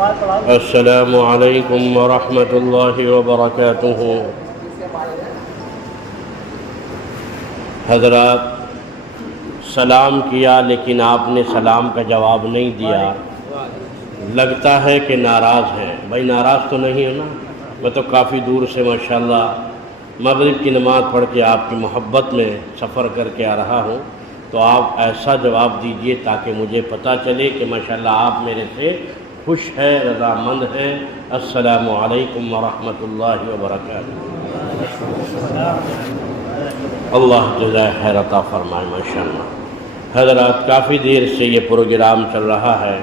السلام علیکم ورحمۃ اللہ وبرکاتہ۔ حضرات، سلام کیا لیکن آپ نے سلام کا جواب نہیں دیا، لگتا ہے کہ ناراض ہیں۔ بھائی ناراض تو نہیں ہے نا؟ میں تو کافی دور سے ماشاءاللہ مغرب کی نماز پڑھ کے آپ کی محبت میں سفر کر کے آ رہا ہوں، تو آپ ایسا جواب دیجئے تاکہ مجھے پتہ چلے کہ ماشاءاللہ آپ میرے سے خوش ہے، رضامند ہیں۔ السلام علیکم ورحمۃ اللہ وبرکاتہ۔ اللہ جزائے خیر عطا فرمائے ماشاءاللہ۔ حضرات، کافی دیر سے یہ پروگرام چل رہا ہے،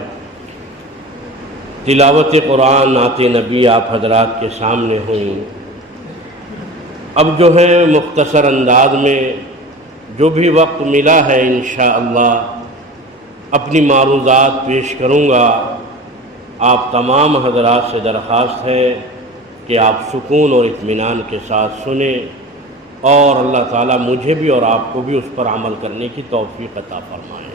تلاوت قرآن، نعت نبی آپ حضرات کے سامنے ہوئی۔ اب جو ہے مختصر انداز میں جو بھی وقت ملا ہے انشاءاللہ اپنی معروضات پیش کروں گا۔ آپ تمام حضرات سے درخواست ہے کہ آپ سکون اور اطمینان کے ساتھ سنیں، اور اللہ تعالیٰ مجھے بھی اور آپ کو بھی اس پر عمل کرنے کی توفیق عطا فرمائے۔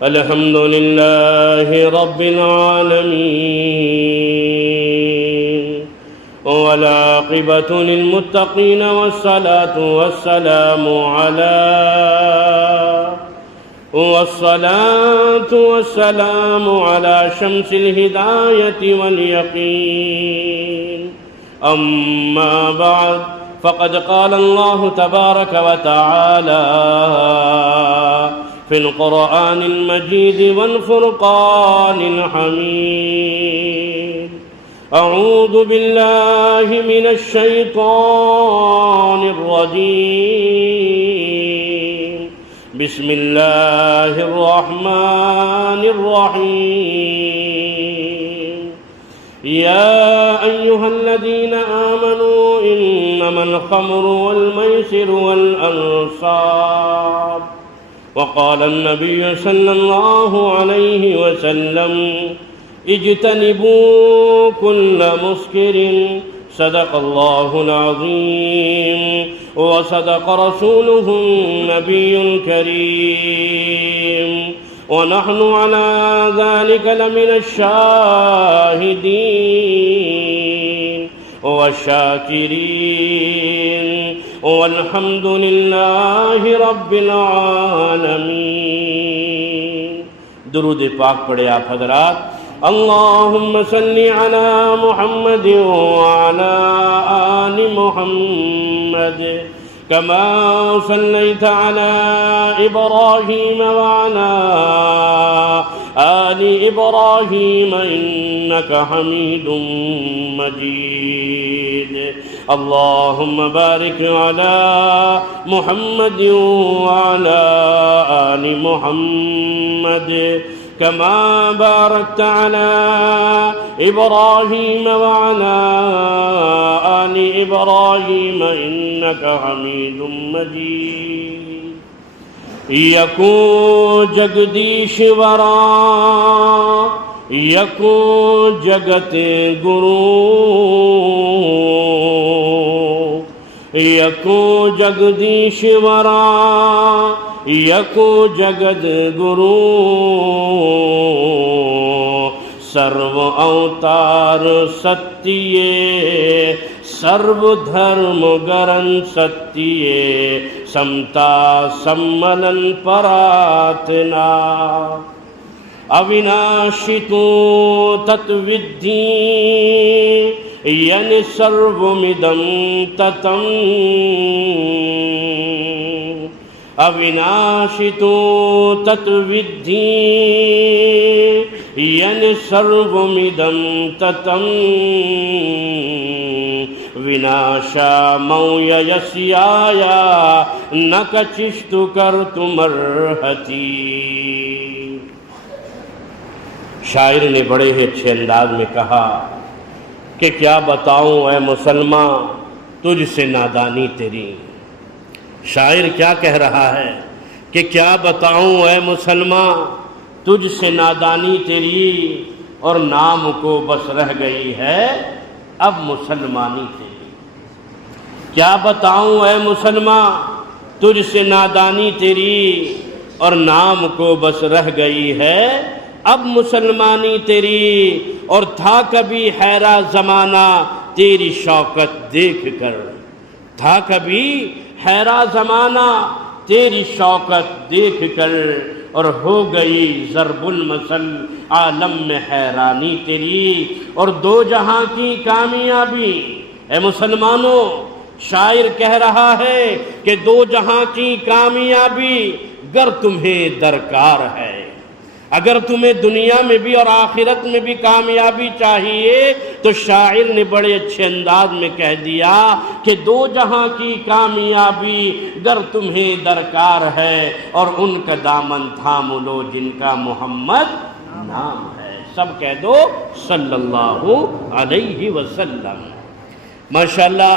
الحمدللہ رب العالمین، والعاقبۃ للمتقین، والصلاة والسلام على شمس الہدایۃ والیقین۔ اما بعد، فقد قال اللہ تبارک وتعالی في القرآن المجيد والفرقان الحميد: أعوذ بالله من الشيطان الرجيم، بسم الله الرحمن الرحيم. يا أيها الذين آمنوا إنما الخمر والميسر والأنصاب. وقال النبي صلى الله عليه وسلم: اجتنبوا كل مسكر. صدق الله العظيم وصدق رسوله النبي الكريم، ونحن على ذلك لمن الشاهدين والشاكرين، والحمد لله رب العالمين۔ درود پاک پڑھے آپ حضرات۔ اللهم صل على محمد وعلى آل محمد كما صليت على إبراهيم وعلى آل إبراهيم إنك حميد مجيد۔ اللهم بارك على محمد وعلى آل محمد كما باركت على إبراهيم وعلى آل إبراهيم إنك حميد مجيد۔ یکو جگدیشورا، یکو جگت گرو، یکو جگدیشورا، یکو جگد گرو، سرو اوتار ستیے، سرو دھرم گرن ستیے، سمتا سملن پراتنا، اوناشتو تتودھی ین سرومدم تتم، اوناشتو تتودھی ین سرومدم تتم، وناشا موی یسیایا نکچشت کرتمرہتی۔ شاعر نے بڑے ہی اچھے انداز میں کہا کہ کیا بتاؤں اے مسلماں تجھ سے نادانی تیری۔ شاعر کیا کہہ رہا ہے کہ کیا بتاؤں اے مسلماں تجھ سے نادانی تیری، اور نام کو بس رہ گئی ہے اب مسلمانی تیری۔ کیا بتاؤں اے مسلمان تجھ سے نادانی تیری اور نام کو بس رہ گئی ہے اب مسلمانی تیری، اور تھا کبھی حیرہ زمانہ تیری شوکت دیکھ کر، تھا کبھی حیرہ زمانہ تیری شوکت دیکھ کر، اور ہو گئی ضرب المثل عالم میں حیرانی تیری، اور دو جہاں کی کامیابی۔ اے مسلمانوں، شاعر کہہ رہا ہے کہ دو جہاں کی کامیابی گر تمہیں درکار ہے، اگر تمہیں دنیا میں بھی اور آخرت میں بھی کامیابی چاہیے تو شاعر نے بڑے اچھے انداز میں کہہ دیا کہ دو جہاں کی کامیابی گر تمہیں درکار ہے، اور ان کا دامن تھام لو جن کا محمد نام ہے۔ سب کہہ دو صلی اللہ علیہ وسلم۔ ماشاءاللہ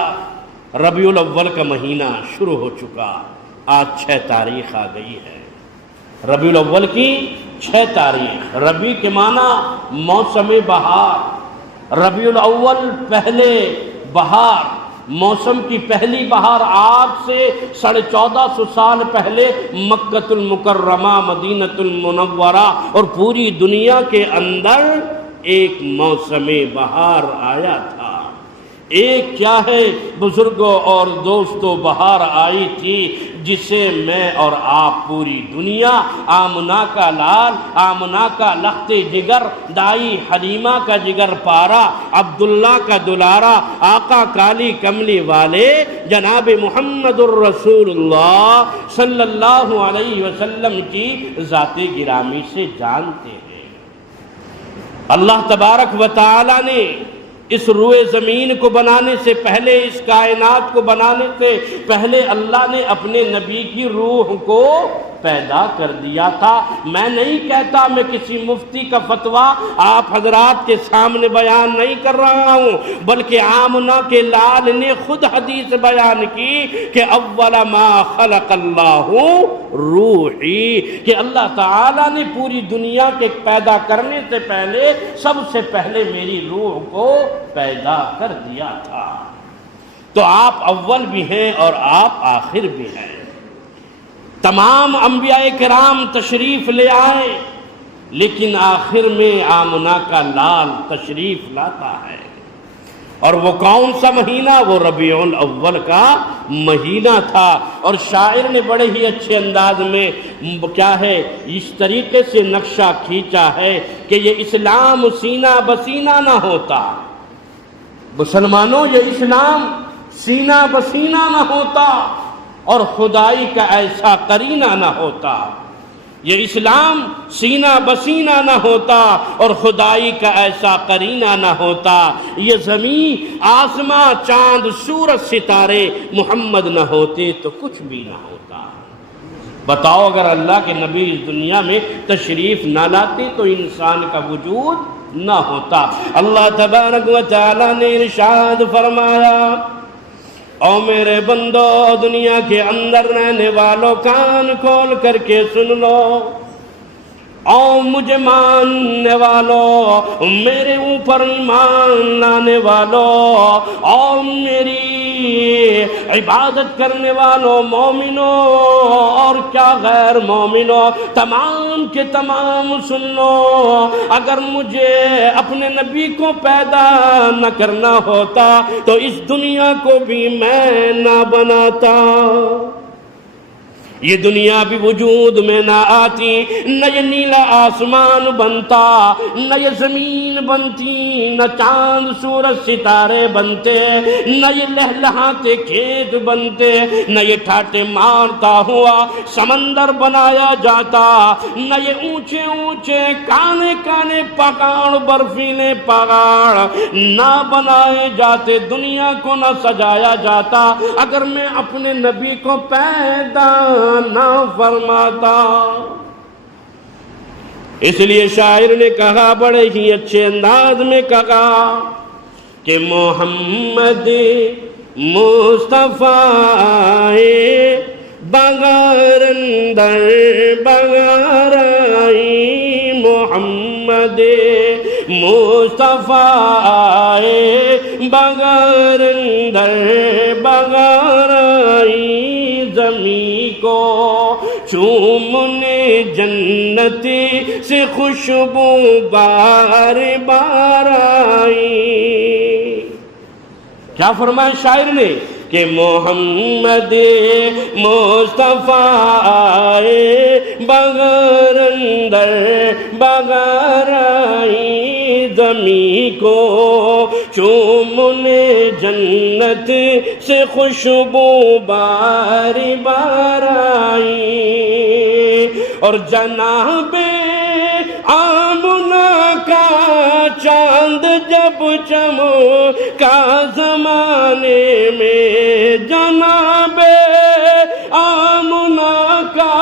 ربیع الاول کا مہینہ شروع ہو چکا، آج 6 تاریخ آ گئی ہے، ربیع الاول کی 6 تاریخ۔ ربیع کے معنی موسم بہار، ربیع الاول پہلے بہار، موسم کی پہلی بہار۔ آج سے 1450 سال پہلے مکۃ المکرمہ، مدینۃ المنورہ اور پوری دنیا کے اندر ایک موسم بہار آیا تھا۔ ایک کیا ہے بزرگوں اور دوستوں، بہار آئی تھی جسے میں اور آپ پوری دنیا، آمنہ کا لال، آمنہ کا لخت جگر، دائی حلیمہ کا جگر پارا، عبداللہ کا دلارا، آقا کالی کملی والے جناب محمد الرسول اللہ صلی اللہ علیہ وسلم کی ذات گرامی سے جانتے ہیں۔ اللہ تبارک و تعالی نے اس روئے زمین کو بنانے سے پہلے، اس کائنات کو بنانے سے پہلے اللہ نے اپنے نبی کی روح کو پیدا کر دیا تھا۔ میں نہیں کہتا، میں کسی مفتی کا فتویٰ آپ حضرات کے سامنے بیان نہیں کر رہا ہوں، بلکہ آمنہ کے لال نے خود حدیث بیان کی کہ اول ما خلق اللہ روحی، کہ اللہ تعالیٰ نے پوری دنیا کے پیدا کرنے سے پہلے سب سے پہلے میری روح کو پیدا کر دیا تھا۔ تو آپ اول بھی ہیں اور آپ آخر بھی ہیں۔ تمام انبیاء کرام تشریف لے آئے، لیکن آخر میں آمنہ کا لال تشریف لاتا ہے، اور وہ کون سا مہینہ؟ وہ ربیع الاول کا مہینہ تھا۔ اور شاعر نے بڑے ہی اچھے انداز میں کیا ہے اس طریقے سے نقشہ کھینچا ہے کہ یہ اسلام سینہ بسینہ نہ ہوتا، مسلمانوں یہ اسلام سینہ بسینہ نہ ہوتا اور خدائی کا ایسا قرینہ نہ ہوتا، یہ اسلام سینہ بسینہ نہ ہوتا اور خدائی کا ایسا قرینہ نہ ہوتا، یہ زمین آسماں چاند سورج ستارے محمد نہ ہوتے تو کچھ بھی نہ ہوتا۔ بتاؤ اگر اللہ کے نبی اس دنیا میں تشریف نہ لاتے تو انسان کا وجود نہ ہوتا۔ اللہ تبارک و تعالی نے ارشاد فرمایا، او میرے بندو، دنیا کے اندر رہنے والوں کان کھول کر کے سن لو، او مجھے ماننے والو، میرے اوپر ایمان لانے والو، او میری عبادت کرنے والوں، مومنوں اور کیا غیر مومنوں، تمام کے تمام سن لو، اگر مجھے اپنے نبی کو پیدا نہ کرنا ہوتا تو اس دنیا کو بھی میں نہ بناتا، یہ دنیا بھی وجود میں نہ آتی، نہ یہ نیلا آسمان بنتا، نہ یہ زمین بنتی، نہ چاند سورج ستارے بنتے، نہ یہ لہلہاتے کھیت بنتے، نہ یہ ٹھاٹے مارتا ہوا سمندر بنایا جاتا، نہ یہ اونچے اونچے کانے کانے پہاڑ، برفیلے پہاڑ نہ بنائے جاتے، دنیا کو نہ سجایا جاتا اگر میں اپنے نبی کو پیدا نہ فرماتا۔ اس لیے شاعر نے کہا بڑے ہی اچھے انداز میں کہا کہ محمد مصطفیٰ بغیر اندر بغیر آئی، محمد مصطفیٰ بغیر اندر بغیر آئی، زمین چومنے جنت سے خوشبو بار بار آئی۔ کیا فرمایا شاعر نے کہ محمد مصطفیٰ آئے بغیر اندر بغیر آئی، دمی کو چومنے جنت سے خوشبو بار بار آئی، اور جناب آمنہ کا چاند جب چمکا زمانے میں، جناب آمنہ کا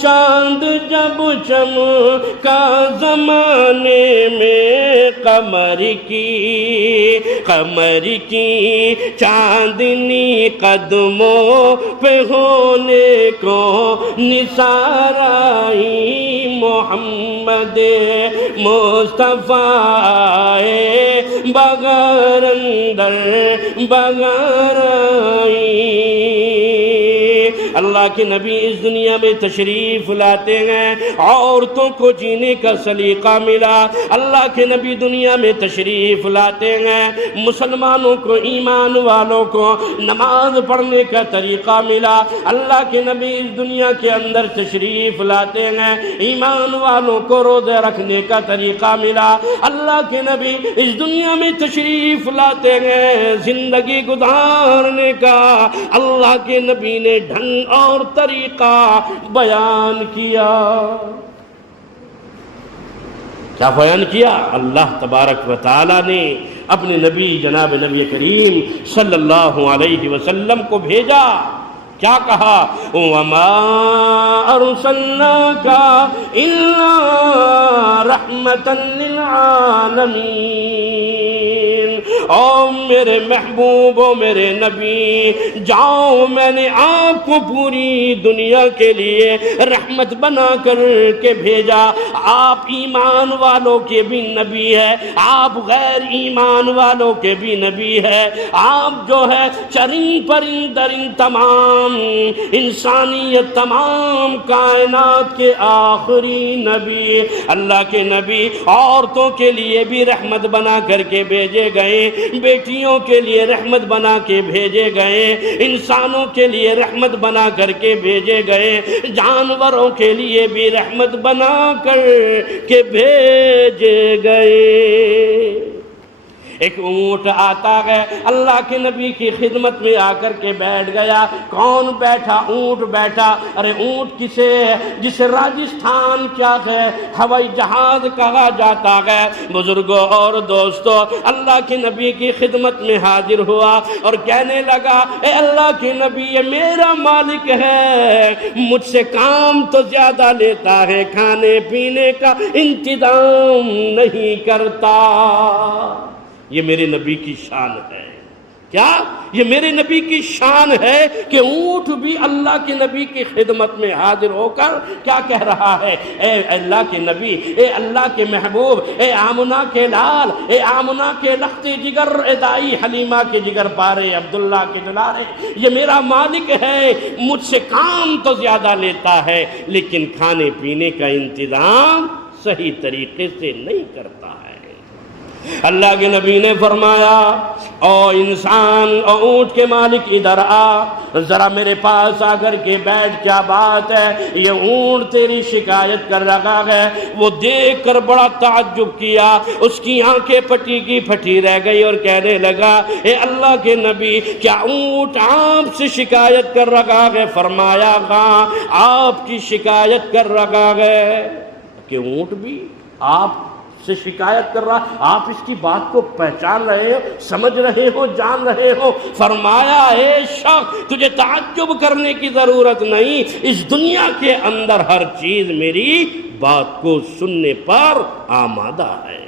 چاند جب چمکا زمانے میں، قمر کی چاندنی قدموں پہ ہونے کو نثار آئی، محمد مصطفیٰ آئے بغیر اندر بغیر آئی۔ اللہ کے نبی اس دنیا میں تشریف لاتے ہیں، عورتوں کو جینے کا سلیقہ ملا۔ اللہ کے نبی دنیا میں تشریف لاتے ہیں، مسلمانوں کو، ایمان والوں کو نماز پڑھنے کا طریقہ ملا۔ اللہ کے نبی اس دنیا کے اندر تشریف لاتے ہیں، ایمان والوں کو روزے رکھنے کا طریقہ ملا۔ اللہ کے نبی اس دنیا میں تشریف لاتے ہیں، زندگی گزارنے کا اللہ کے نبی نے ڈھنگ اور طریقہ بیان کیا۔ کیا بیان کیا؟ اللہ تبارک و تعالی نے اپنے نبی جناب نبی کریم صلی اللہ علیہ وسلم کو بھیجا۔ کیا کہا؟ وَمَا أَرْسَلْنَاكَ إِلَّا رَحْمَةً لِّلْعَالَمِينَ۔ او میرے محبوب، او میرے نبی، جاؤ، میں نے آپ کو پوری دنیا کے لیے رحمت بنا کر کے بھیجا۔ آپ ایمان والوں کے بھی نبی ہے، آپ غیر ایمان والوں کے بھی نبی ہے، آپ جو ہے چرند پرند درند تمام انسانیت، تمام کائنات کے آخری نبی، اللہ کے نبی عورتوں کے لیے بھی رحمت بنا کر کے بھیجے گئے، بیٹیوں کے لیے رحمت بنا کے بھیجے گئے، انسانوں کے لیے رحمت بنا کر کے بھیجے گئے، جانوروں کے لیے بھی رحمت بنا کر کے بھیجے گئے۔ ایک اونٹ آتا ہے، اللہ کے نبی کی خدمت میں آ کر کے بیٹھ گیا۔ کون بیٹھا؟ اونٹ بیٹھا۔ ارے اونٹ کسے؟ جسے راجستھان کیا ہے ہوائی جہاز کہا جاتا ہے۔ بزرگوں اور دوستوں، اللہ کے نبی کی خدمت میں حاضر ہوا اور کہنے لگا، اے اللہ کے نبی، یہ میرا مالک ہے، مجھ سے کام تو زیادہ لیتا ہے، کھانے پینے کا انتظام نہیں کرتا۔ یہ میرے نبی کی شان ہے۔ کیا؟ یہ میرے نبی کی شان ہے کہ اونٹ بھی اللہ کے نبی کی خدمت میں حاضر ہو کر کیا کہہ رہا ہے؟ اے اللہ کے نبی، اے اللہ کے محبوب، اے آمنہ کے لال، اے آمنہ کے لخت جگر، اے دائی حلیمہ کے جگر پارے، عبداللہ کے دلارے، یہ میرا مالک ہے، مجھ سے کام تو زیادہ لیتا ہے لیکن کھانے پینے کا انتظام صحیح طریقے سے نہیں کرتا ہے۔ اللہ کے نبی نے فرمایا، او انسان، او اونٹ کے مالک، ادھر آ، ذرا میرے پاس آ کر کے بیٹھ، کیا بات ہے؟ یہ اونٹ تیری شکایت کر رہا ہے۔ وہ دیکھ کر بڑا تعجب کیا، اس کی آنکھیں پٹی کی پھٹی رہ گئی اور کہنے لگا، اے اللہ کے نبی، کیا اونٹ آپ سے شکایت کر رہا ہے؟ فرمایا، ہاں، آپ کی شکایت کر رہا ہے۔ کہ اونٹ بھی آپ سے شکایت کر رہا، آپ اس کی بات کو پہچان رہے ہو، سمجھ رہے ہو، جان رہے ہو؟ فرمایا، اے شخص، تجھے تعجب کرنے کی ضرورت نہیں، اس دنیا کے اندر ہر چیز میری بات کو سننے پر آمادہ ہے،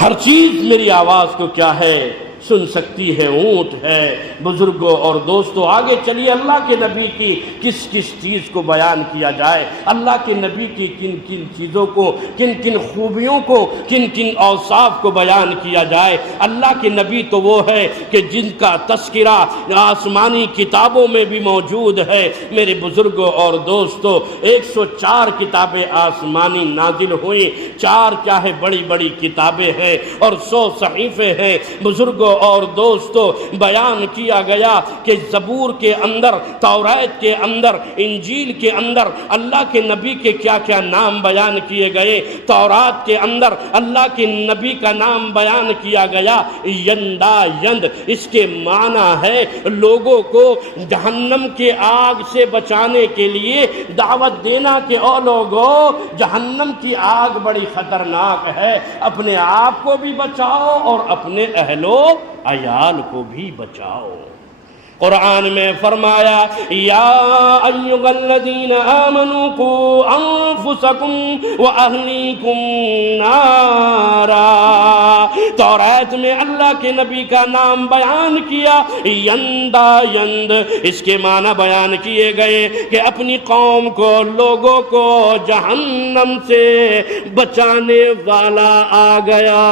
ہر چیز میری آواز کو کیا ہے؟ سن سکتی ہے اونٹ ہے۔ بزرگوں اور دوستوں آگے چلیے، اللہ کے نبی کی کس کس چیز کو بیان کیا جائے، اللہ کے نبی کی کن کن چیزوں کو، کن کن خوبیوں کو، کن کن اوصاف کو بیان کیا جائے۔ اللہ کے نبی تو وہ ہے کہ جن کا تذکرہ آسمانی کتابوں میں بھی موجود ہے۔ میرے بزرگوں اور دوستوں 104 کتابیں آسمانی نازل ہوئیں، 4 چاہے بڑی بڑی کتابیں ہیں اور 100 صحیفے ہیں۔ بزرگوں اور دوستوں بیان کیا گیا کہ زبور کے اندر، توریت کے اندر، انجیل کے اندر اللہ کے نبی کے کیا کیا نام بیان کیے گئے۔ تورات کے اندر اللہ کے نبی کا نام بیان کیا گیا، یندا یند، اس کے معنی ہے لوگوں کو جہنم کے آگ سے بچانے کے لیے دعوت دینا کہ او لوگو جہنم کی آگ بڑی خطرناک ہے، اپنے آپ کو بھی بچاؤ اور اپنے اہل و عیال کو بھی بچاؤ۔ قرآن میں فرمایا یا ایھا الذین آمنوا قوا انفسکم واہلیکم نارا۔ توریت میں اللہ کے نبی کا نام بیان کیا، یندا یند، اس کے معنی بیان کیے گئے کہ اپنی قوم کو، لوگوں کو جہنم سے بچانے والا آ گیا۔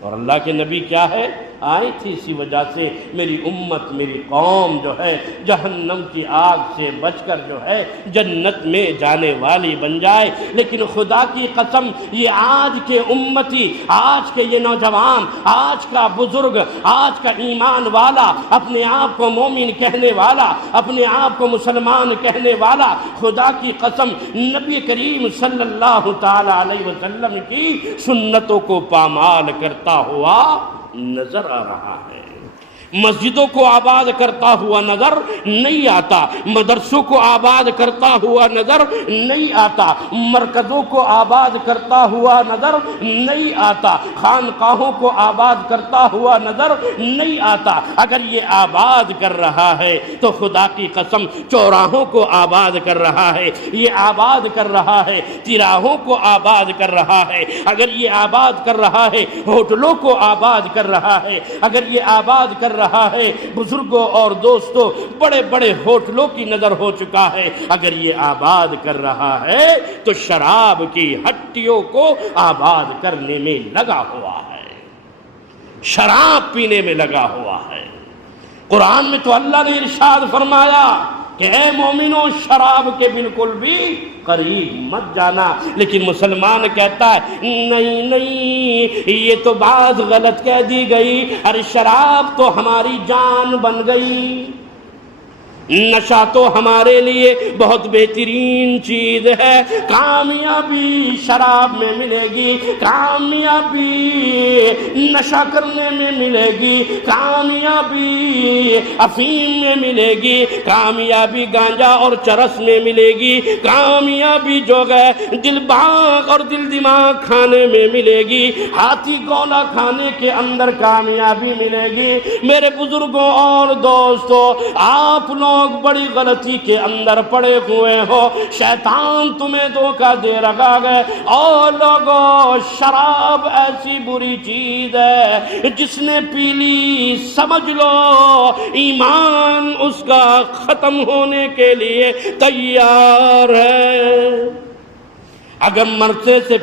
اور اللہ کے نبی کیا ہے؟ آئی تھی اسی وجہ سے میری امت، میری قوم جو ہے جہنم کی آگ سے بچ کر جو ہے جنت میں جانے والی بن جائے۔ لیکن خدا کی قسم یہ آج کے امتی، آج کے یہ نوجوان، آج کا بزرگ، آج کا ایمان والا، اپنے آپ کو مومن کہنے والا، اپنے آپ کو مسلمان کہنے والا، خدا کی قسم نبی کریم صلی اللہ تعالی علیہ وسلم کی سنتوں کو پامال کرتا ہوا نظر آ رہا ہے۔ مسجدوں کو آباد کرتا ہوا نظر نہیں آتا، مدرسوں کو آباد کرتا ہوا نظر نہیں آتا، مرکزوں کو آباد کرتا ہوا نظر نہیں آتا، خانقاہوں کو آباد کرتا ہوا نظر نہیں آتا۔ اگر یہ آباد کر رہا ہے تو خدا کی قسم چوراہوں کو آباد کر رہا ہے، یہ آباد کر رہا ہے تراہوں کو آباد کر رہا ہے، اگر یہ آباد کر رہا ہے ہوٹلوں کو آباد کر رہا ہے، اگر یہ آباد کر رہا ہے بزرگوں اور دوستوں بڑے بڑے ہوٹلوں کی نظر ہو چکا ہے، اگر یہ آباد کر رہا ہے تو شراب کی ہٹیوں کو آباد کرنے میں لگا ہوا ہے، شراب پینے میں لگا ہوا ہے۔ قرآن میں تو اللہ نے ارشاد فرمایا کہ اے مومنوں شراب کے بالکل بھی قریب مت جانا، لیکن مسلمان کہتا ہے نہیں نہیں یہ تو بات غلط کہہ دی گئی، ارے شراب تو ہماری جان بن گئی، نشہ تو ہمارے لیے بہت بہترین چیز ہے، کامیابی شراب میں ملے گی، کامیابی نشہ کرنے میں ملے گی، کامیابی افیم میں ملے گی، کامیابی گانجا اور چرس میں ملے گی، کامیابی جو ہے دل باغ اور دل دماغ کھانے میں ملے گی، ہاتھی گولا کھانے کے اندر کامیابی ملے گی۔ میرے بزرگوں اور دوستوں آپ لوگ بڑی غلطی کے اندر پڑے ہوئے ہو، شیطان تمہیں دھوکہ دے رکھا ہے۔ اور لوگوں شراب ایسی بری چیز ہے جس نے پی لی سمجھ لو ایمان اس کا ختم ہونے کے لیے تیار ہے۔ اگر مرنے سے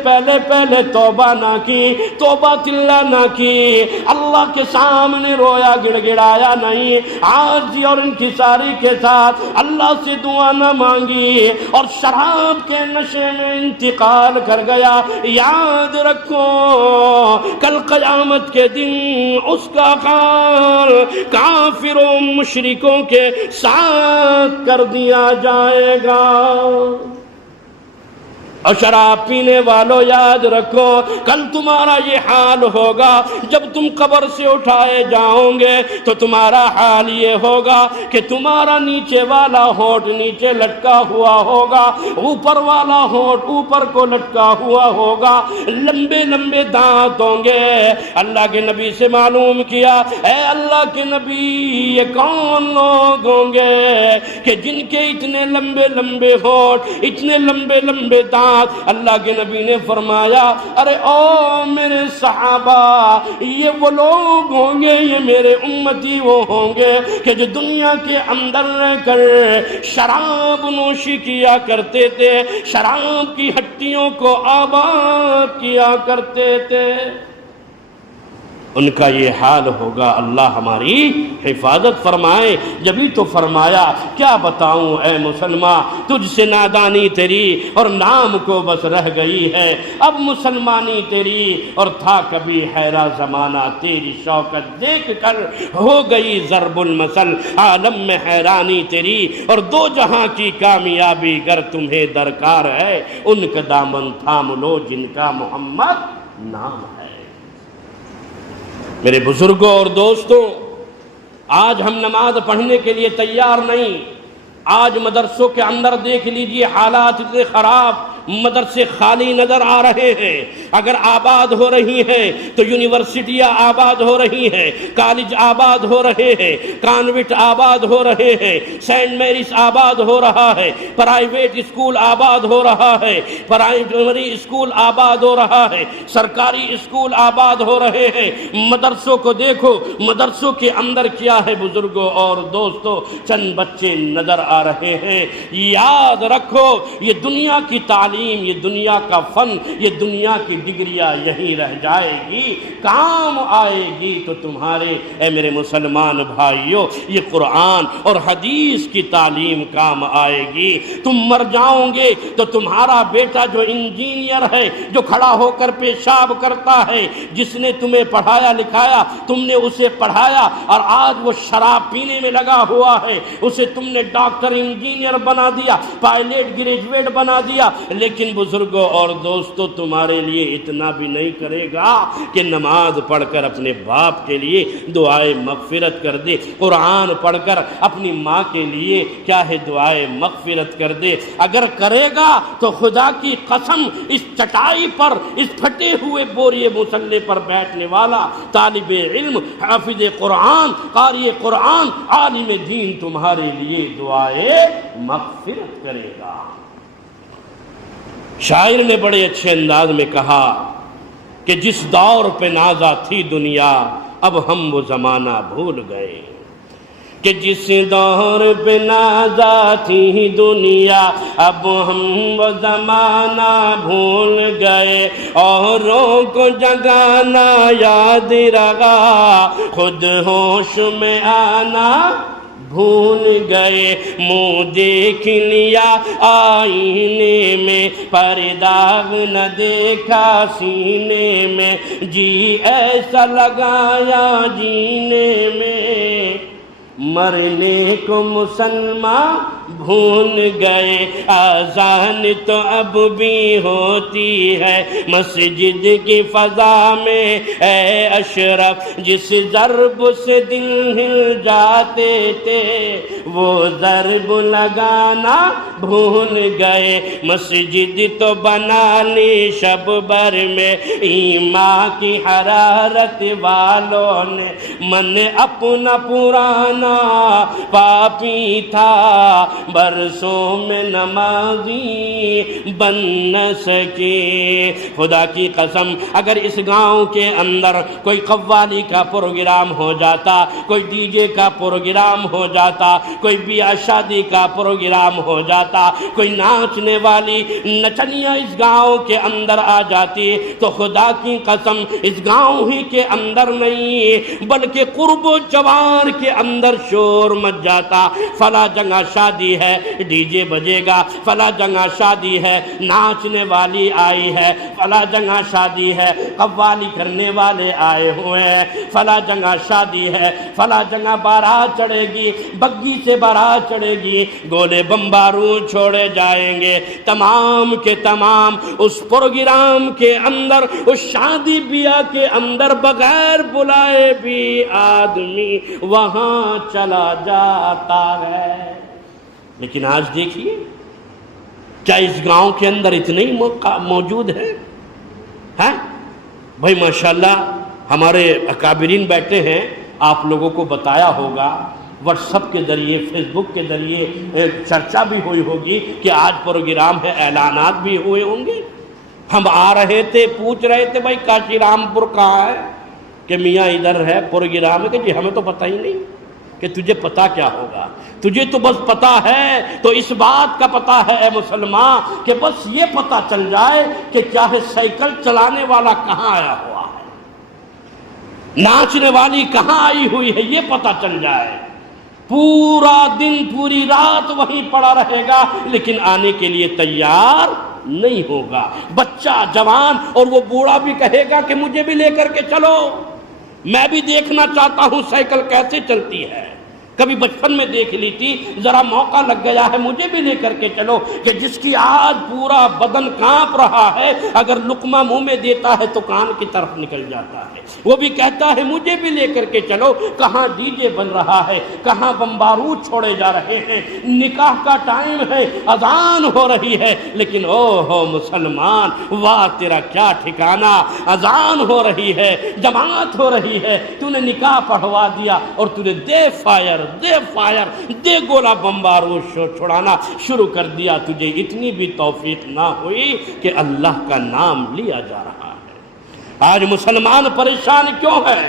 پہلے توبہ نہ کی، توبہ تلہ نہ کی، اللہ کے سامنے رویا گڑ گڑایا نہیں، عاجزی اور انکساری کے ساتھ اللہ سے دعا نہ مانگی اور شراب کے نشے میں انتقال کر گیا، یاد رکھو کل قیامت کے دن اس کا حال کافروں مشرکوں کے ساتھ کر دیا جائے گا۔ اور شراب پینے والوں یاد رکھو کل تمہارا یہ حال ہوگا، جب تم قبر سے اٹھائے جاؤ گے تو تمہارا حال یہ ہوگا کہ تمہارا نیچے والا ہونٹ نیچے لٹکا ہوا ہوگا، اوپر والا ہونٹ اوپر کو لٹکا ہوا ہوگا، لمبے لمبے دانت ہوں گے۔ اللہ کے نبی سے معلوم کیا اے اللہ کے نبی یہ کون لوگ ہوں گے کہ جن کے اتنے لمبے لمبے ہونٹ، اتنے لمبے لمبے دانت بعد اللہ کے نبی نے فرمایا ارے او میرے صحابہ، یہ وہ لوگ ہوں گے، یہ میرے امتی وہ ہوں گے کہ جو دنیا کے اندر رہ کر شراب نوشی کیا کرتے تھے، شراب کی ہٹیوں کو آباد کیا کرتے تھے، ان کا یہ حال ہوگا۔ اللہ ہماری حفاظت فرمائے۔ جبھی تو فرمایا کیا بتاؤں اے مسلمان، تجھ سے نادانی تیری اور نام کو بس رہ گئی ہے، اب مسلمانی تیری اور تھا کبھی حیرہ زمانہ، تیری شوکت دیکھ کر ہو گئی ضرب المثل، عالم میں حیرانی تیری اور دو جہاں کی کامیابی گر تمہیں درکار ہے، ان کا دامن تھام لو جن کا محمد نام ہے۔ میرے بزرگوں اور دوستوں، آج ہم نماز پڑھنے کے لیے تیار نہیں۔ آج مدرسوں کے اندر دیکھ لیجئے حالات اتنے خراب، مدرسے خالی نظر آ رہے ہیں۔ اگر آباد ہو رہی ہیں تو یونیورسٹیاں آباد ہو رہی ہیں، کالج آباد ہو رہے ہیں، کانوینٹ آباد ہو رہے ہیں، سینٹ میریز آباد ہو رہا ہے، پرائیویٹ اسکول آباد ہو رہا ہے، پرائمری اسکول آباد ہو رہا ہے، سرکاری اسکول آباد ہو رہے ہیں۔ مدرسوں کو دیکھو، مدرسوں کے اندر کیا ہے بزرگوں اور دوستوں، چند بچے نظر آ رہے ہیں۔ یاد رکھو یہ دنیا کی تعلیم، یہ دنیا کا فن، یہ دنیا کی ڈگریاں یہیں رہ جائے گی، کام آئے گی تو تمہارے اے میرے مسلمان بھائیوں یہ قرآن اور حدیث کی تعلیم کام آئے گی۔ تم مر جاؤ گے تو تمہارا بیٹا جو انجینئر ہے، جو کھڑا ہو کر پیشاب کرتا ہے، جس نے تمہیں پڑھایا لکھایا، تم نے اسے پڑھایا اور آج وہ شراب پینے میں لگا ہوا ہے، اسے تم نے ڈاکٹر انجینئر بنا دیا، پائلٹ گریجویٹ بنا دیا، لیکن بزرگوں اور دوستوں تمہارے لیے اتنا بھی نہیں کرے گا کہ نماز پڑھ کر اپنے باپ کے لیے دعائے مغفرت کر دے، قرآن پڑھ کر اپنی ماں کے لیے کیا ہے دعائے مغفرت کر دے۔ اگر کرے گا تو خدا کی قسم اس چٹائی پر، اس پھٹے ہوئے بوریے مصلے پر بیٹھنے والا طالب علم، حافظ قرآن، قاری قرآن، عالم دین تمہارے لیے دعائے مغفرت کرے گا۔ شاعر نے بڑے اچھے انداز میں کہا کہ جس دور پہ نازا تھی دنیا اب ہم وہ زمانہ بھول گئے، کہ جس دور پہ نازا تھی دنیا اب ہم وہ زمانہ بھول گئے، اوروں کو جگانا یاد رہا خود ہوش میں آنا بھول گئے، منہ دیکھ لیا آئینے میں پر داغ نہ دیکھا سینے میں، جی ایسا لگایا جینے میں مرنے کو مسلمان بھول گئے، اذان تو اب بھی ہوتی ہے مسجد کی فضا میں، اے اشرف جس ضرب سے دل ہل جاتے تھے وہ ضرب لگانا بھول گئے، مسجد تو بنا لی شب بھر میں ایمان کی حرارت والوں نے، من اپنا پرانا پاپی تھا برسوں میں نمازی بن نہ سکے۔ خدا کی قسم اگر اس گاؤں کے اندر کوئی قوالی کا پروگرام ہو جاتا، کوئی ڈی جے کا پروگرام ہو جاتا، کوئی بیاہ شادی کا پروگرام ہو جاتا، کوئی ناچنے والی نچنیاں اس گاؤں کے اندر آ جاتی تو خدا کی قسم اس گاؤں ہی کے اندر نہیں بلکہ قرب و جوار کے اندر شور مچ جاتا، فلاں جگہ شادی ہے ڈی جے بجے گا، فلاں جگہ شادی ہے ناچنے والی آئی ہے، فلاں جگہ شادی ہے قوالی کرنے والے آئے ہوئے ہیں، فلاں جگہ شادی ہے، فلاں جگہ بارات چڑھے گی، بگی سے بارات چڑھے گی، گولے بمباروں چھوڑے جائیں گے، تمام کے تمام اس پروگرام کے اندر، اس شادی بیاہ کے اندر بغیر بلائے بھی آدمی وہاں چلا جاتا ہے۔ لیکن آج دیکھیے کیا اس گاؤں کے اندر اتنے ہی موجود ہے؟ بھائی ماشاءاللہ ہمارے اکابرین بیٹھے ہیں، آپ لوگوں کو بتایا ہوگا واٹس ایپ کے ذریعے، فیس بک کے ذریعے چرچا بھی ہوئی ہوگی کہ آج پروگرام ہے، اعلانات بھی ہوئے ہوں گے۔ ہم آ رہے تھے، پوچھ رہے تھے بھائی کاشی رام پور کہاں ہے، کہ میاں ادھر ہے پروگرام ہے، کہ جی ہمیں تو پتہ ہی نہیں۔ کہ تجھے پتا کیا ہوگا، تجھے تو بس پتا ہے، تو اس بات کا پتا ہے اے مسلمان کہ بس یہ پتا چل جائے کہ چاہے سائیکل چلانے والا کہاں آیا ہوا ہے، ناچنے والی کہاں آئی ہوئی ہے، یہ پتا چل جائے، پورا دن پوری رات وہیں پڑا رہے گا لیکن آنے کے لیے تیار نہیں ہوگا۔ بچہ، جوان اور وہ بوڑھا بھی کہے گا کہ مجھے بھی لے کر کے چلو، میں بھی دیکھنا چاہتا ہوں سائیکل کیسے چلتی ہے، کبھی بچپن میں دیکھ لی تھی، ذرا موقع لگ گیا ہے مجھے بھی لے کر کے چلو۔ کہ جس کی آج پورا بدن کانپ رہا ہے، اگر لقمہ منہ میں دیتا ہے تو کان کی طرف نکل جاتا ہے، وہ بھی کہتا ہے مجھے بھی لے کر کے چلو۔ کہاں ڈی جے بن رہا ہے، کہاں بم بارود چھوڑے جا رہے ہیں، نکاح کا ٹائم ہے، اذان ہو رہی ہے، لیکن او ہو مسلمان، واہ تیرا کیا ٹھکانہ، اذان ہو رہی ہے، جماعت ہو رہی ہے، تو نے نکاح پڑھوا دیا اور تو نے دے فائر دے گولا بمبارو چھڑانا شروع کر دیا۔ تجھے اتنی بھی توفیق نہ ہوئی کہ اللہ کا نام لیا جا رہا ہے۔ آج مسلمان پریشان کیوں ہے؟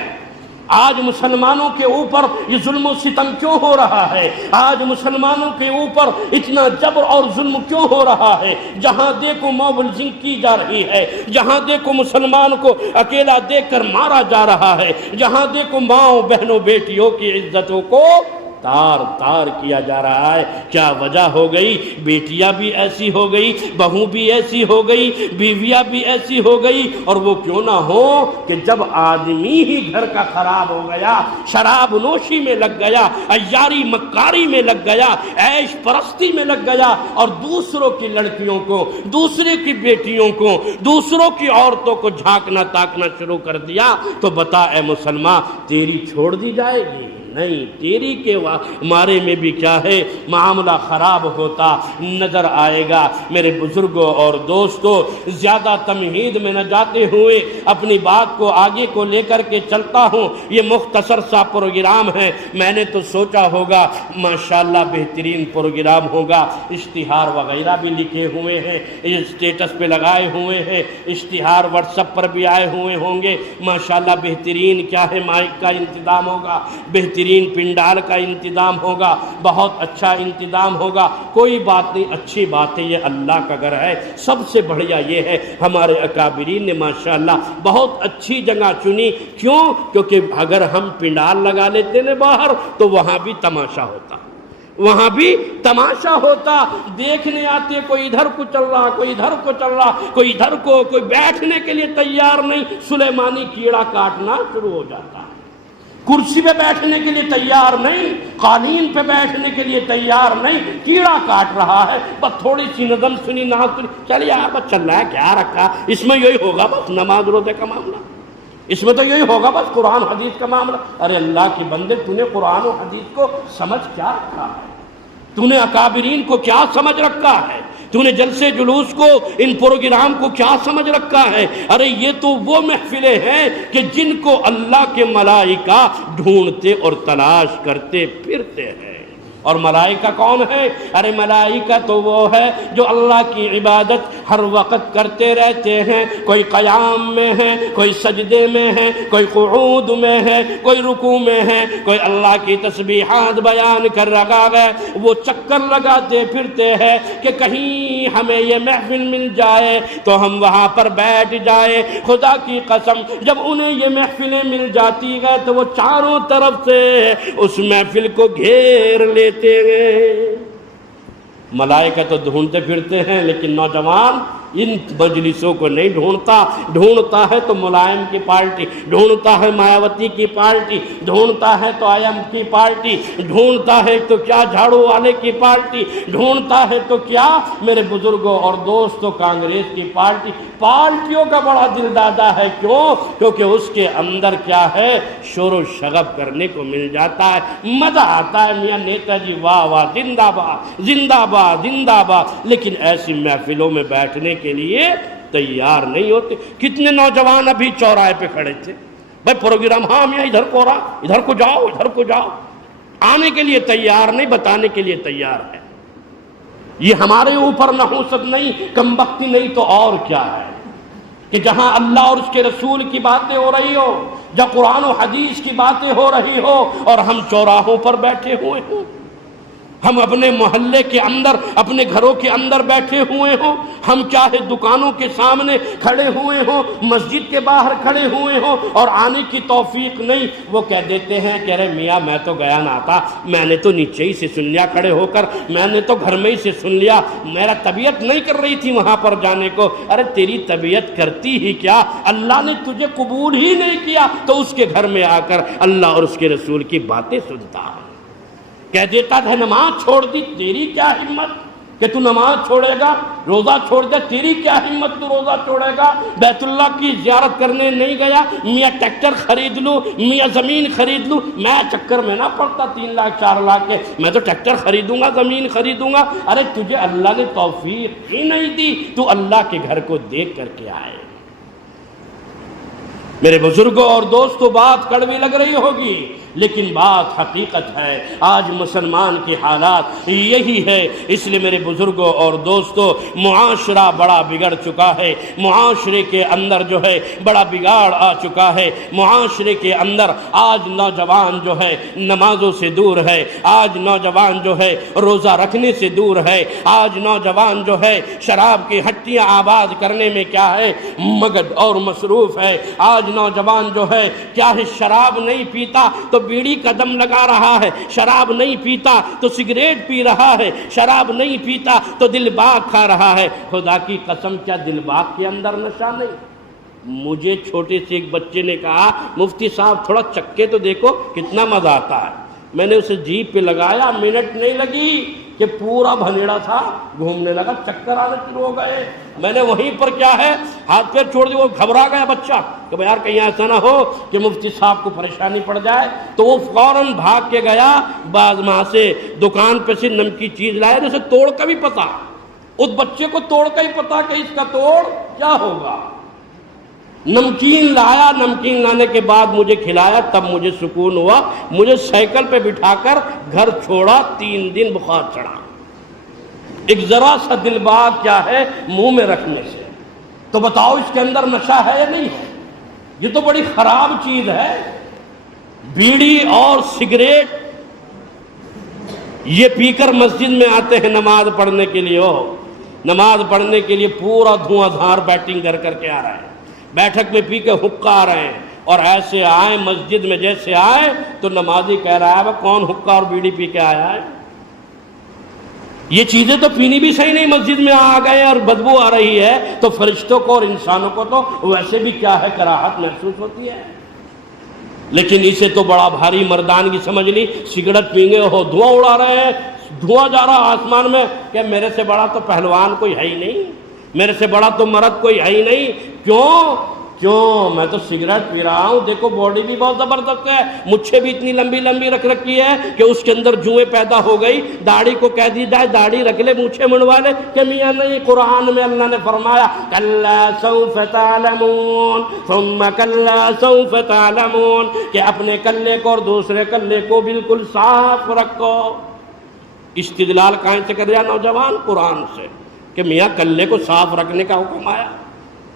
آج مسلمانوں کے اوپر یہ ظلم و ستم کیوں ہو رہا ہے؟ آج مسلمانوں کے اوپر اتنا جبر اور ظلم کیوں ہو رہا ہے؟ جہاں دیکھو موبلزنگ کی جا رہی ہے، جہاں دیکھو مسلمان کو اکیلا دیکھ کر مارا جا رہا ہے، جہاں دیکھو ماؤں بہنوں بیٹیوں کی عزتوں کو تار تار کیا جا رہا ہے۔ کیا وجہ ہو گئی؟ بیٹیاں بھی ایسی ہو گئی، بہو بھی ایسی ہو گئی، بیویاں بھی ایسی ہو گئی، اور وہ کیوں نہ ہو کہ جب آدمی ہی گھر کا خراب ہو گیا، شراب نوشی میں لگ گیا، عیاری مکاری میں لگ گیا، عیش پرستی میں لگ گیا، اور دوسروں کی لڑکیوں کو، دوسرے کی بیٹیوں کو، دوسروں کی عورتوں کو جھانکنا تاکنا شروع کر دیا، تو بتا اے مسلمان تیری چھوڑ دی جائے گی؟ نہیں، تیری کے مارے میں بھی کیا ہے، معاملہ خراب ہوتا نظر آئے گا۔ میرے بزرگوں اور دوستوں، زیادہ تمہید میں نہ جاتے ہوئے اپنی بات کو آگے کو لے کر کے چلتا ہوں۔ یہ مختصر سا پروگرام ہے، میں نے تو سوچا ہوگا ماشاءاللہ بہترین پروگرام ہوگا، اشتہار وغیرہ بھی لکھے ہوئے ہیں، اسٹیٹس پہ لگائے ہوئے ہیں، اشتہار واٹس ایپ پر بھی آئے ہوئے ہوں گے، ماشاءاللہ بہترین کیا ہے، مائک کا انتظام ہوگا، بہترین پنڈال کا انتظام ہوگا، بہت اچھا انتظام ہوگا۔ کوئی بات نہیں، اچھی بات ہے، یہ اللہ کا گھر ہے۔ سب سے بڑھیا یہ ہے ہمارے اکابرین نے ماشاءاللہ بہت اچھی جگہ چنی۔ کیوں؟ کیونکہ اگر ہم پنڈال لگا لیتے نا باہر تو وہاں بھی تماشا ہوتا، وہاں بھی تماشا ہوتا، دیکھنے آتے، کوئی ادھر کو چل رہا، کوئی ادھر کو چل رہا، کوئی ادھر کو، کوئی بیٹھنے کے لیے تیار نہیں، سلیمانی کیڑا کاٹنا شروع ہو جاتا ہے، کرسی پہ بیٹھنے کے لیے تیار نہیں، قالین پہ بیٹھنے کے لیے تیار نہیں، کیڑا کاٹ رہا ہے، بس تھوڑی سی نظم سنی، نہ سنی، چل یار بس چل رہا ہے، کیا رکھا اس میں، یہی ہوگا بس نماز روزے کا معاملہ، اس میں تو یہی ہوگا بس قرآن حدیث کا معاملہ۔ ارے اللہ کے بندے، تو نے قرآن و حدیث کو سمجھ کیا رکھا ہے؟ تو نے اکابرین کو کیا سمجھ رکھا ہے؟ تو نے جلسے جلوس کو، ان پروگرام کو کیا سمجھ رکھا ہے؟ ارے یہ تو وہ محفلیں ہیں کہ جن کو اللہ کے ملائکہ ڈھونڈتے اور تلاش کرتے پھرتے ہیں۔ اور ملائکہ کون ہے؟ ارے ملائکہ تو وہ ہے جو اللہ کی عبادت ہر وقت کرتے رہتے ہیں، کوئی قیام میں ہے، کوئی سجدے میں ہے، کوئی قعود میں ہے، کوئی رکوع میں ہے، کوئی اللہ کی تسبیحات بیان کر رہا ہے، وہ چکر لگاتے پھرتے ہیں کہ کہیں ہمیں یہ محفل مل جائے تو ہم وہاں پر بیٹھ جائیں۔ خدا کی قسم، جب انہیں یہ محفلیں مل جاتی ہیں تو وہ چاروں طرف سے اس محفل کو گھیر لیتے ہیں۔ ملائکہ تو ڈھونڈتے پھرتے ہیں، لیکن نوجوان ان مجلسوں کو نہیں ڈھونڈتا، ڈھونڈتا ہے تو ملائم کی پارٹی، ڈھونڈتا ہے مایاوتی کی پارٹی، ڈھونڈتا ہے تو ایم کی پارٹی، ڈھونڈتا ہے تو کیا جھاڑو والے کی پارٹی، ڈھونڈتا ہے تو کیا میرے بزرگوں اور دوستوں کانگریس کی پارٹی۔ پارٹیوں کا بڑا دل دادا ہے، کیوں؟ کیونکہ اس کے اندر کیا ہے، شور و شغب کرنے کو مل جاتا ہے، مزہ آتا ہے، میاں نیتا جی واہ واہ، زندہ باد زندہ باد زندہ باد، لیکن ایسی محفلوں میں بیٹھنے کے لیے تیار نہیں ہوتے۔ کتنے نوجوان ابھی چوراہے پہ کھڑے تھے، بھائی پروگرام، ہاں میاں ادھر کو رہا، ادھر کو جاؤ، ادھر کو جاؤ، آنے کے لیے تیار نہیں، بتانے کے لیے تیار ہے۔ یہ ہمارے اوپر نحوست نہیں، کمبختی نہیں تو اور کیا ہے کہ جہاں اللہ اور اس کے رسول کی باتیں ہو رہی ہو، جہاں قرآن و حدیث کی باتیں ہو رہی ہو، اور ہم چوراہوں پر بیٹھے ہوئے ہوں، ہم اپنے محلے کے اندر، اپنے گھروں کے اندر بیٹھے ہوئے ہوں، ہم چاہے دکانوں کے سامنے کھڑے ہوئے ہوں، مسجد کے باہر کھڑے ہوئے ہوں، اور آنے کی توفیق نہیں، وہ کہہ دیتے ہیں کہ ارے میاں میں تو گیا نہ تھا، میں نے تو نیچے ہی سے سن لیا کھڑے ہو کر، میں نے تو گھر میں ہی سے سن لیا، میرا طبیعت نہیں کر رہی تھی وہاں پر جانے کو۔ ارے تیری طبیعت کرتی ہی کیا، اللہ نے تجھے قبول ہی نہیں کیا تو اس کے گھر میں آ کر اللہ اور اس کے رسول کی باتیں سنتا، کہہ دیتا تھا نماز چھوڑ دی، تیری کیا ہمت کہ تو نماز چھوڑے گا، روزہ چھوڑ دے، تیری کیا ہمت تو روزہ چھوڑے گا، بیت اللہ کی زیارت کرنے نہیں گیا، میاں ٹریکٹر خرید لوں، میاں زمین خرید لوں، میں چکر میں نہ پڑتا 3 لاکھ 4 لاکھ کے، میں تو ٹریکٹر خریدوں گا، زمین خریدوں گا۔ ارے تجھے اللہ نے توفیق ہی نہیں دی، تو اللہ کے گھر کو دیکھ کر کے آئے۔ میرے بزرگوں اور دوستوں، بات کڑوی لگ رہی ہوگی لیکن بات حقیقت ہے، آج مسلمان کی حالات یہی ہے۔ اس لیے میرے بزرگوں اور دوستوں، معاشرہ بڑا بگڑ چکا ہے، معاشرے کے اندر جو ہے بڑا بگاڑ آ چکا ہے، معاشرے کے اندر آج نوجوان جو ہے نمازوں سے دور ہے، آج نوجوان جو ہے روزہ رکھنے سے دور ہے، آج نوجوان جو ہے شراب کی ہٹیاں آباد کرنے میں کیا ہے مگن اور مصروف ہے، آج نوجوان جو ہے کیا ہے شراب نہیں پیتا تو بیڑی کا دم لگا رہا ہے، شراب نہیں پیتا تو سگریٹ پی رہا ہے، شراب نہیں پیتا تو دل باغ کھا رہا ہے۔ خدا کی قسم، کیا دل باغ کے اندر نشہ نہیں؟ مجھے چھوٹے سے ایک بچے نے کہا مفتی صاحب تھوڑا چکے تو دیکھو کتنا مزہ آتا ہے، میں نے اسے جیپ پہ لگایا، منٹ نہیں لگی کہ پورا بھنیڑا تھا، گھومنے لگا، چکر آنے شروع ہو گئے۔ میں نے وہیں پر کیا ہے ہاتھ پیر چھوڑ دیا، وہ گھبرا گیا بچہ کہ یار کہیں ایسا نہ ہو کہ مفتی صاحب کو پریشانی پڑ جائے، تو وہ فوراً بھاگ کے گیا، بعض وہاں سے دکان پہ سے نمکی چیز لایا، جسے توڑ کا بھی پتا، اس بچے کو توڑ کا ہی پتا کہ اس کا توڑ کیا ہوگا۔ نمکین لایا، نمکین لانے کے بعد مجھے کھلایا، تب مجھے سکون ہوا، مجھے سائیکل پہ بٹھا کر گھر چھوڑا، 3 دن بخار چڑھا۔ ایک ذرا سا دل باغ کیا ہے منہ میں رکھنے سے، تو بتاؤ اس کے اندر نشہ ہے یا نہیں ہے؟ یہ تو بڑی خراب چیز ہے۔ بیڑی اور سگریٹ یہ پی کر مسجد میں آتے ہیں نماز پڑھنے کے لیے، نماز پڑھنے کے لیے پورا دھواں دھار بیٹنگ کر کر کے آ رہا ہے، بیٹھک میں پی کے حقہ آ رہے ہیں، اور ایسے آئے مسجد میں جیسے آئے تو نمازی کہہ رہا ہے کون حقہ اور بیڑی پی کے آیا ہے؟ یہ چیزیں تو پینی بھی صحیح نہیں، مسجد میں آ گئے اور بدبو آ رہی ہے، تو فرشتوں کو اور انسانوں کو تو ویسے بھی کیا ہے کراہت محسوس ہوتی ہے۔ لیکن اسے تو بڑا بھاری مردانگی سمجھ لی، سگریٹ پینگے ہو، دھواں اڑا رہے ہیں، دھواں جا رہا آسمان میں، کہ میرے سے بڑا تو پہلوان کوئی ہے ہی نہیں، میرے سے بڑا تو مرد کوئی ہے ہی نہیں۔ کیوں میں تو سگریٹ پی رہا ہوں، دیکھو باڈی بھی بہت زبردست ہے، مجھے بھی اتنی لمبی لمبی رکھ رکھی ہے کہ اس کے اندر جوئیں پیدا ہو گئی، داڑھی کو کہہ دی جائے داڑھی رکھ لے، مونچھیں منڈوا لے، کہ میاں نہیں، قرآن میں اللہ نے فرمایا کلا سوف تعلمون ثم کلا سوف تعلمون، کہ اپنے کلے کو اور دوسرے کلے کو بالکل صاف رکھو۔ استدلال کہاں سے کر رہا نوجوان؟ قرآن سے، کہ میاں کلے کو صاف رکھنے کا حکم آیا۔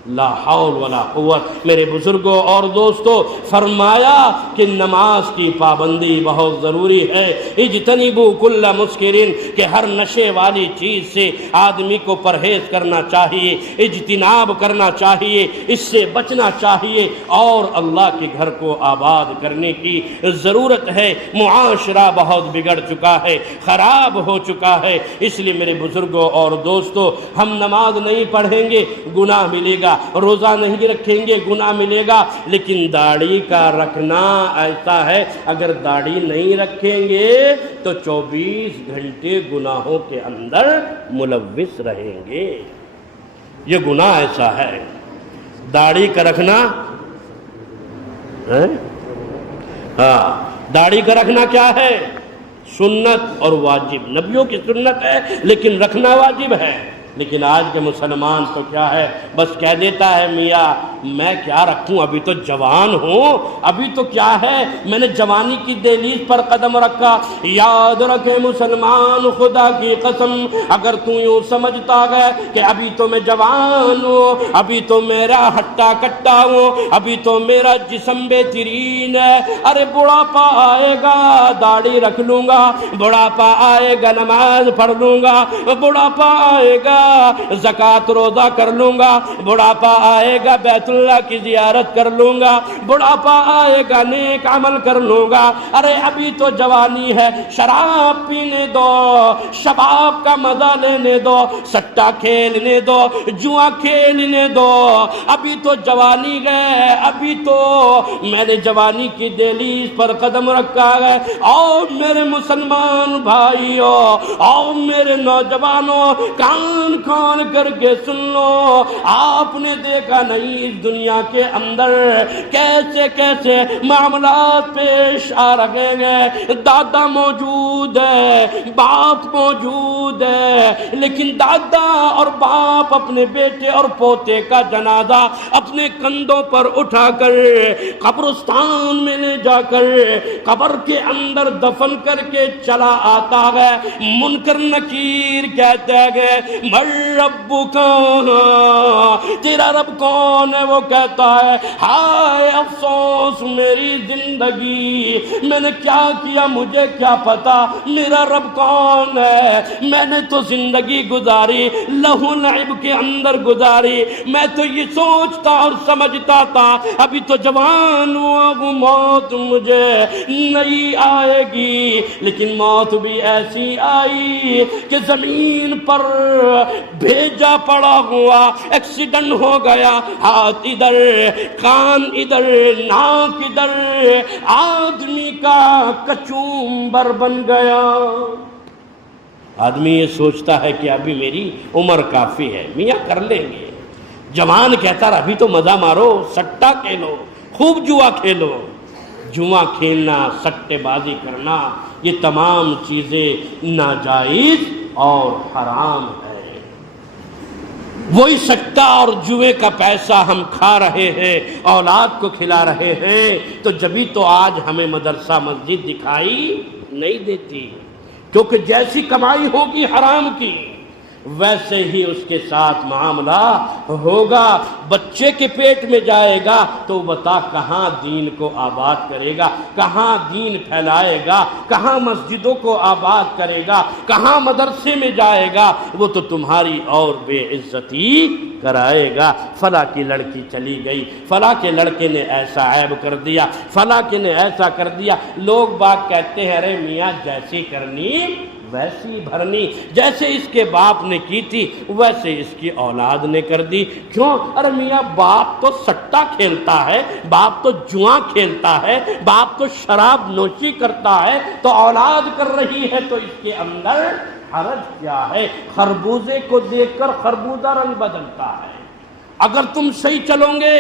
لا حول ولا قوت۔ میرے بزرگوں اور دوستوں، فرمایا کہ نماز کی پابندی بہت ضروری ہے۔ اجتنبوا کل مسکرین، کہ ہر نشے والی چیز سے آدمی کو پرہیز کرنا چاہیے، اجتناب کرنا چاہیے، اس سے بچنا چاہیے، اور اللہ کے گھر کو آباد کرنے کی ضرورت ہے۔ معاشرہ بہت بگڑ چکا ہے، خراب ہو چکا ہے۔ اس لیے میرے بزرگوں اور دوستوں، ہم نماز نہیں پڑھیں گے گناہ ملے گا، روزہ نہیں رکھیں گے گناہ ملے گا، لیکن داڑھی کا رکھنا ایسا ہے، اگر داڑھی نہیں رکھیں گے تو 24 گھنٹے گناہوں کے اندر ملوث رہیں گے۔ یہ گناہ ایسا ہے، داڑھی کا رکھنا ہے، ہاں داڑھی کا رکھنا کیا ہے؟ سنت اور واجب، نبیوں کی سنت ہے لیکن رکھنا واجب ہے۔ لیکن آج کے مسلمان تو کیا ہے، بس کہہ دیتا ہے میاں میں کیا رکھوں، ابھی تو جوان ہوں، ابھی تو کیا ہے، میں نے جوانی کی دہلیز پر قدم رکھا۔ یاد رکھے مسلمان، خدا کی قسم، اگر تو یوں سمجھتا ہے کہ ابھی تو میں جوان ہوں، ابھی تو میرا ہٹا کٹا ہوں، ابھی تو میرا جسم بہترین ہے، ارے بڑھاپا آئے گا داڑھی رکھ لوں گا، بڑھاپا آئے گا نماز پڑھ لوں گا، بڑھاپا آئے گا زکوٰۃ روزہ کر لوں گا، بڑھاپا آئے گا بیت اللہ کی زیارت کر لوں گا، بڑھاپا آئے گا نیک عمل کر لوں گا۔ ارے ابھی تو جوانی ہے، شراب پینے دو، شباب کا مزہ لینے دو، سٹا کھیلنے دو، جوا کھیلنے دو، ابھی تو جوانی ہے، ابھی تو میں نے جوانی کی دہلیز پر قدم رکھا ہے۔ اور میرے مسلمان بھائیوں، اور میرے نوجوانوں، کان کھول کر کے سن لو، آپ نے دیکھا نہیں اس دنیا کے اندر کیسے کیسے معاملات پیش آ رہے ہیں۔ دادا موجود ہے، باپ موجود ہے، لیکن دادا اور باپ اپنے بیٹے اور پوتے کا جنازہ اپنے کندھوں پر اٹھا کر قبرستان میں لے جا کر قبر کے اندر دفن کر کے چلا آتا ہے۔ منکر نکیر کہتے ہیں من ربک، تیرا رب کون ہے؟ وہ کہتا ہے ہائے افسوس میری زندگی، میں نے کیا کیا مجھے کیا پتا، میرا رب کون ہے؟ میں نے تو زندگی گزاری لہو لعب کے اندر گزاری، میں تو یہ سوچتا اور سمجھتا تھا ابھی تو جوان ہوں، وہ موت مجھے نہیں آئے گی، لیکن موت بھی ایسی آئی کہ زمین پر بھیجا پڑا ہوا، ایکسیڈنٹ ہو گیا، ہاتھ ادھر کان ادھر ناک ادھر، آدمی کا کچومبر بن گیا۔ آدمی یہ سوچتا ہے کہ ابھی میری عمر کافی ہے، میاں کر لیں گے۔ جوان کہتا رہا ابھی تو مزہ مارو، سٹا کھیلو، خوب جوا کھیلو۔ جوا کھیلنا، سٹے بازی کرنا، یہ تمام چیزیں ناجائز اور حرام ہے۔ وہی سٹا اور جوئے کا پیسہ ہم کھا رہے ہیں، اولاد کو کھلا رہے ہیں، تو جبھی تو آج ہمیں مدرسہ مسجد دکھائی نہیں دیتی، کیونکہ جیسی کمائی ہوگی حرام کی ویسے ہی اس کے ساتھ معاملہ ہوگا۔ بچے کے پیٹ میں جائے گا تو بتا کہاں دین کو آباد کرے گا، کہاں دین پھیلائے گا، کہاں مسجدوں کو آباد کرے گا، کہاں مدرسے میں جائے گا، وہ تو تمہاری اور بے عزتی کرائے گا۔ فلاں کی لڑکی چلی گئی، فلاں کے لڑکے نے ایسا عیب کر دیا، فلاں کے نے ایسا کر دیا، لوگ باگ کہتے ہیں ارے میاں جیسی کرنی ویسی بھرنی، جیسے اس کے باپ نے کی تھی ویسے اس کی اولاد نے کر دی۔ کیوں؟ ارے میاں باپ تو سٹا کھیلتا ہے، باپ تو جواں کھیلتا ہے، باپ تو شراب نوشی کرتا ہے، تو اولاد کر رہی ہے تو اس کے اندر حرج کیا ہے؟ خربوزے کو دیکھ کر خربوزہ رنگ بدلتا ہے۔ اگر تم صحیح چلو گے،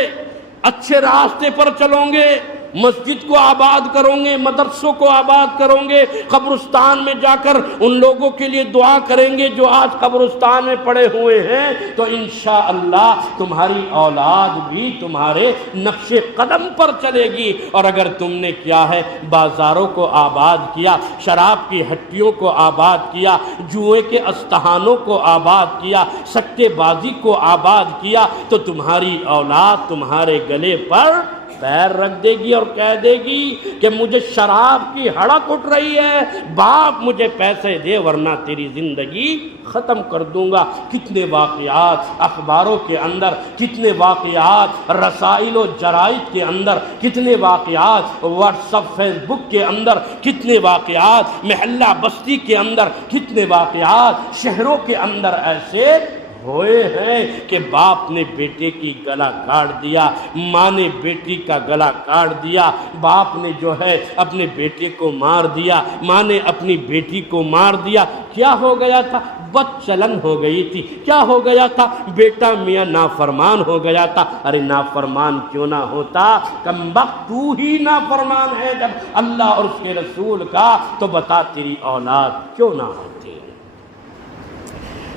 اچھے راستے پر چلو گے، مسجد کو آباد کرو گے، مدرسوں کو آباد کرو گے، قبرستان میں جا کر ان لوگوں کے لیے دعا کریں گے جو آج قبرستان میں پڑے ہوئے ہیں، تو انشاءاللہ تمہاری اولاد بھی تمہارے نقش قدم پر چلے گی۔ اور اگر تم نے کیا ہے بازاروں کو آباد کیا، شراب کی ہٹیوں کو آباد کیا، جوئے کے استہانوں کو آباد کیا، سٹے بازی کو آباد کیا، تو تمہاری اولاد تمہارے گلے پر پیر رکھ دے گی اور کہہ دے گی کہ مجھے شراب کی ہڑک اٹھ رہی ہے، باپ مجھے پیسے دے ورنہ تیری زندگی ختم کر دوں گا۔ کتنے واقعات اخباروں کے اندر، کتنے واقعات رسائل و جرائد کے اندر، کتنے واقعات واٹس اپ فیس بک کے اندر، کتنے واقعات محلہ بستی کے اندر، کتنے واقعات شہروں کے اندر ایسے ہوئے ہیں کہ باپ نے بیٹے کی گلا کاٹ دیا، ماں نے بیٹی کا گلا کاٹ دیا، باپ نے جو ہے اپنے بیٹے کو مار دیا، ماں نے اپنی بیٹی کو مار دیا۔ کیا ہو گیا تھا؟ بد چلن ہو گئی تھی۔ کیا ہو گیا تھا؟ بیٹا میاں نافرمان ہو گیا تھا۔ ارے نافرمان کیوں نہ ہوتا؟ کمبخت تو ہی نافرمان ہے جب اللہ اور اس کے رسول کا، تو بتا تیری اولاد کیوں نہ ہوتی؟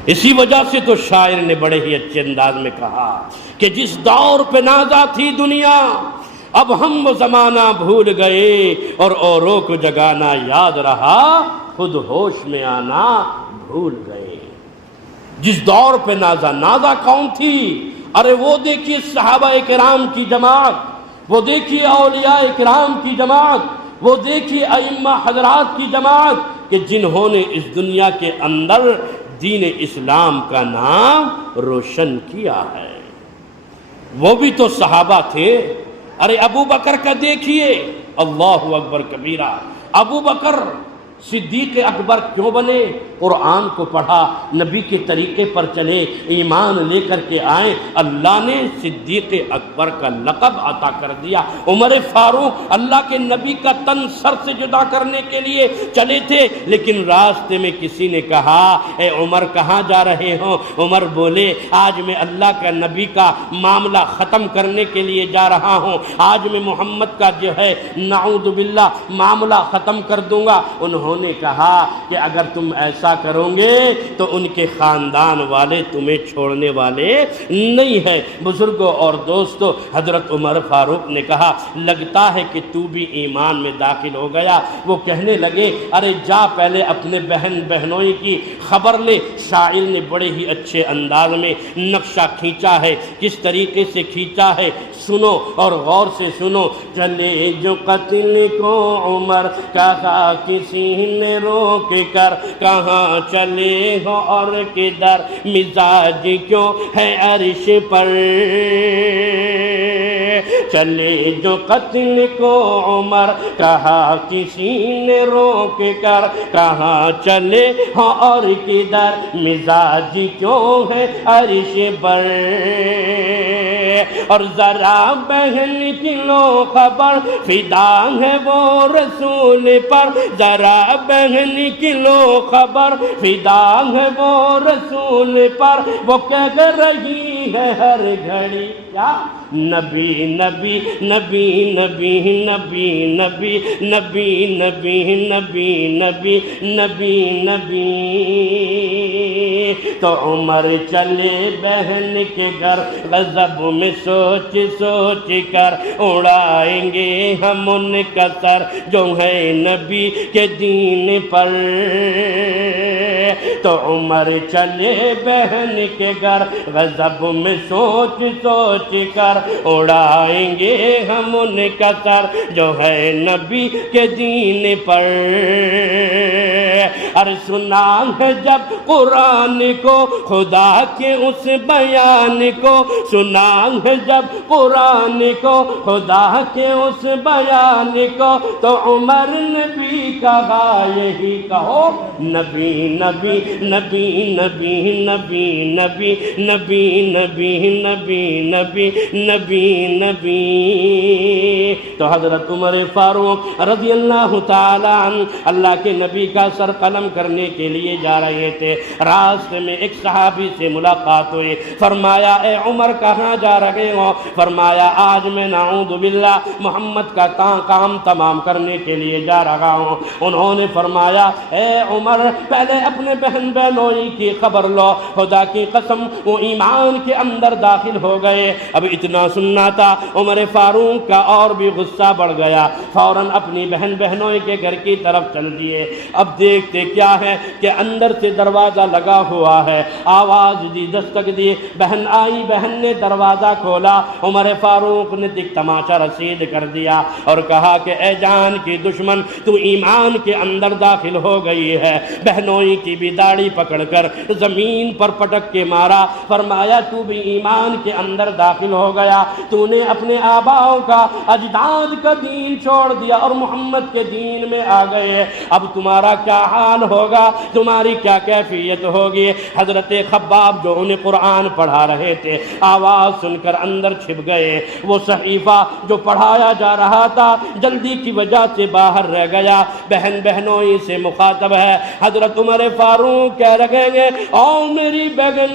اسی وجہ سے تو شاعر نے بڑے ہی اچھے انداز میں کہا کہ جس دور پہ نازا تھی دنیا، اب ہم وہ زمانہ بھول گئے اور اوروں کو جگانا یاد رہا، خود ہوش میں آنا بھول گئے۔ جس دور پہ نازا کون تھی؟ ارے وہ دیکھیے صحابہ کرام کی جماعت، وہ دیکھیے اولیاء کرام کی جماعت، وہ دیکھیے ائمہ حضرات کی جماعت کہ جنہوں نے اس دنیا کے اندر دین اسلام کا نام روشن کیا ہے۔ وہ بھی تو صحابہ تھے۔ ارے ابو بکر کا دیکھیے، اللہ اکبر کبیرہ، ابو بکر صدیق اکبر کیوں بنے؟ قرآن کو پڑھا، نبی کے طریقے پر چلے، ایمان لے کر کے آئے، اللہ نے صدیق اکبر کا لقب عطا کر دیا۔ عمر فاروق اللہ کے نبی کا تن سر سے جدا کرنے کے لیے چلے تھے، لیکن راستے میں کسی نے کہا اے عمر کہاں جا رہے ہو؟ عمر بولے آج میں اللہ کا نبی کا معاملہ ختم کرنے کے لیے جا رہا ہوں، آج میں محمد کا جو ہے نعوذ باللہ معاملہ ختم کر دوں گا۔ انہوں نے کہا کہ اگر تم ایسا کرو گے تو ان کے خاندان والے تمہیں چھوڑنے والے نہیں ہیں۔ بزرگوں اور دوستو، حضرت عمر فاروق نے کہا لگتا ہے کہ تو بھی ایمان میں داخل ہو گیا۔ وہ کہنے لگے ارے جا پہلے اپنے بہنوں کی خبر لے۔ شاعر نے بڑے ہی اچھے انداز میں نقشہ کھینچا ہے، کس طریقے سے کھینچا ہے سنو اور غور سے سنو۔ چلے جو قتل کو عمر کہا کسی نے روک کر، کہاں چلے ہو اور کدھر مزاج کیوں ہے عرش پر۔ چلے جو قتل کو عمر کہا کسی نے روک کر، کہاں چلے ہو اور کدھر مزاج کیوں ہے عرش پر۔ اور ذرا بہن کی لو خبر فدا ہے وہ رسول پر، ذرا بہن کی لو خبر فدا ہے وہ رسول پر۔ وہ کہہ رہی ہے ہر گھڑی کیا نبی نبی نبی نبی نبی نبی نبی نبی نبی نبی نبی نبی۔ تو عمر چلے بہن کے گھر، غضب میں سوچ سوچ کر اڑائیں گے ہم ان کا سر جو ہے نبی کے دین پر۔ تو عمر چلے بہن کے گھر، غضب میں سوچ سوچ کر اڑائیں گے ہم ان کا سر جو ہے نبی کے دین پر۔ اور سنا ہے جب قرآن کو خدا کے اس بیان کو، سنا ہے جب قرآن کو خدا کے اس بیان کو، تو عمر نے بھی کہا یہی کہو نبی نبی نبی نبی نبی نبی نبی نبی نبی نبی نبی نبی۔ تو حضرت عمر فاروق رضی اللہ تعالیٰ عنہ اللہ کے نبی کا سر قلم کرنے کے لیے جا رہے تھے۔ راستے میں ایک صحابی سے ملاقات ہوئی، فرمایا اے عمر کہاں جا رہے ہو؟ فرمایا آج میں نعوذ باللہ محمد کا کام تمام کرنے کے لیے جا رہا ہوں۔ انہوں نے فرمایا اے عمر پہلے اپنے بہنوں کی خبر لو، خدا کی قسم وہ ایمان کے اندر داخل ہو گئے۔ اب اتنا سننا تھا، عمر فاروق کا اور بھی غصہ بڑھ گیا، فوراً اپنی بہنوں کے گھر کی طرف چل دیے۔ اب دیکھتے کیا ہے کہ اندر سے دروازہ لگا ہوا ہے، آواز دی، دستک دی، بہن آئی، بہن نے دروازہ کھولا، عمر فاروق نے ایک تماشا رسید کر دیا اور کہا کہ اے جان کی دشمن تو ایمان کے اندر داخل ہو گئی ہے۔ بہنوں کی بھی داڑھی پکڑ کر زمین پر پٹک کے مارا، فرمایا تو بھی ایمان کے اندر داخل ہو گیا، تو نے اپنے آباؤں کا اجداد کا دین چھوڑ دیا اور محمد کے دین میں آ گئے، اب تمہارا کیا حال ہوگا، تمہاری کیا کیفیت ہوگی۔ حضرت خباب جو انہیں قرآن پڑھا رہے تھے آواز سن کر اندر چھپ گئے، وہ صحیفہ جو پڑھایا جا رہا تھا جلدی کی وجہ سے باہر رہ گیا۔ بہنوں سے مخاطب ہے، حضرت عمر فاروق کہہ رہے ہیں او میری بہن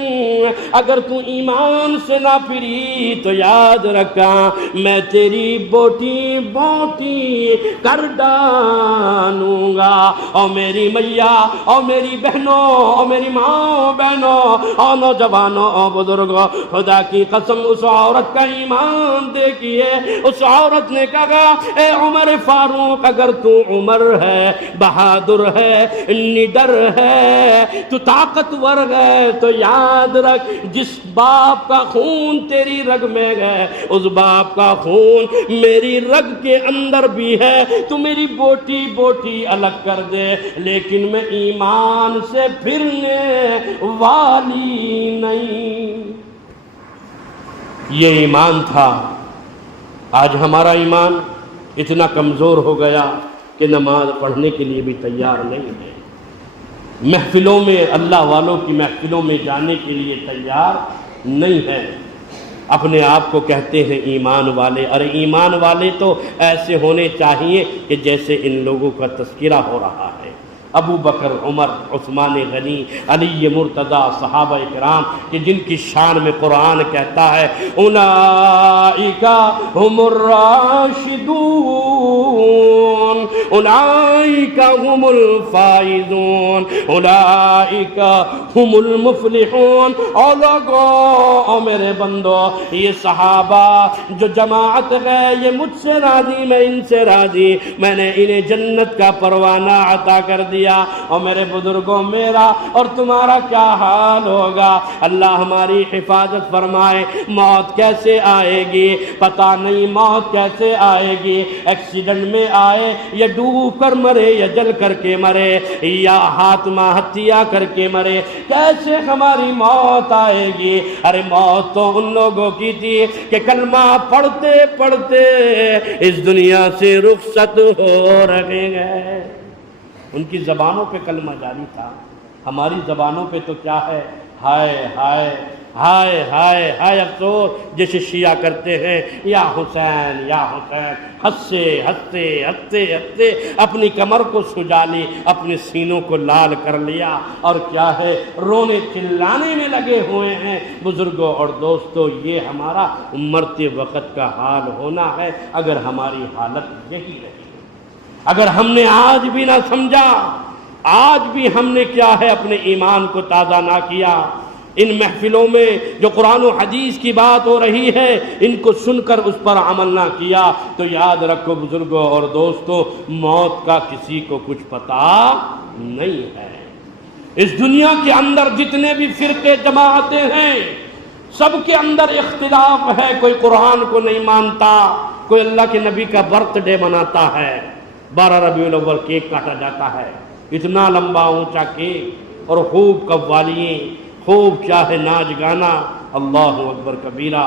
اگر تو ایمان سے نہ پھری تو یاد رکھا میں تیری بوٹی بوٹی کر ڈالوں گا۔ او میری میاں، او میری بہنوں، او میری ماں، ماں بہنوں اور نوجوانوں اور بزرگوں، خدا کی قسم اس عورت کا ایمان دیکھیے۔ اس عورت نے کہا اے عمر فاروق، اگر تو عمر ہے، بہادر ہے، نڈر ہے، تو طاقتور ہے، تو یاد رکھ جس باپ کا خون تیری رگ میں ہے اس باپ کا خون میری رگ کے اندر بھی ہے، تو میری بوٹی بوٹی الگ کر دے، لیکن میں ایمان سے پھرنے والی نہیں۔ یہ ایمان تھا۔ آج ہمارا ایمان اتنا کمزور ہو گیا کہ نماز پڑھنے کے لیے بھی تیار نہیں ہے، محفلوں میں اللہ والوں کی محفلوں میں جانے کے لیے تیار نہیں ہے، اپنے آپ کو کہتے ہیں ایمان والے۔ ارے ایمان والے تو ایسے ہونے چاہیے کہ جیسے ان لوگوں کا تذکرہ ہو رہا ہے، ابو بکر، عمر، عثمان غنی، علی مرتضی، صحابہ کرام کہ جن کی شان میں قرآن کہتا ہے اولئک ھم الراشدون، اولئک ھم الفائزون، اولئک ھم المفلحون۔ او لوگو، او میرے بندو، یہ صحابہ جو جماعت ہے یہ مجھ سے راضی، میں ان سے راضی، میں نے انہیں جنت کا پروانہ عطا کر دیا۔ اور میرے بزرگوں، میرا اور تمہارا کیا حال ہوگا؟ اللہ ہماری حفاظت فرمائے۔ موت کیسے آئے گی پتہ نہیں، موت کیسے آئے گی؟ ایکسیڈنٹ میں آئے یا ڈوب کر مرے یا جل کر کے مرے یا ہاتمہ ہتیا کر کے مرے، کیسے ہماری موت آئے گی؟ ارے موت تو ان لوگوں کی تھی کہ کلمہ پڑھتے پڑھتے اس دنیا سے رخصت ہو رہے ہیں، ان کی زبانوں پہ کلمہ جاری تھا، ہماری زبانوں پہ تو کیا ہے؟ ہائے ہائے ہائے ہائے ہائے افسوس، جیسے شیعہ کرتے ہیں یا حسین یا حسین، ہنستے ہنستے ہنستے ہنستے اپنی کمر کو سجا لی، اپنے سینوں کو لال کر لیا، اور کیا ہے؟ رونے چلانے میں لگے ہوئے ہیں۔ بزرگوں اور دوستوں، یہ ہمارا مرتے وقت کا حال ہونا ہے اگر ہماری حالت یہی رہی، اگر ہم نے آج بھی نہ سمجھا، آج بھی ہم نے کیا ہے اپنے ایمان کو تازہ نہ کیا، ان محفلوں میں جو قرآن و حدیث کی بات ہو رہی ہے ان کو سن کر اس پر عمل نہ کیا، تو یاد رکھو بزرگوں اور دوستوں، موت کا کسی کو کچھ پتہ نہیں ہے۔ اس دنیا کے اندر جتنے بھی فرقے جماعتیں ہیں سب کے اندر اختلاف ہے، کوئی قرآن کو نہیں مانتا، کوئی اللہ کے نبی کا برتھ ڈے مناتا ہے، 12 ربیع الاول کیک کاٹا جاتا ہے، اتنا لمبا اونچا کیک، اور خوب قوالییں، خوب چاہے ناچ گانا، اللہ اکبر کبیرہ۔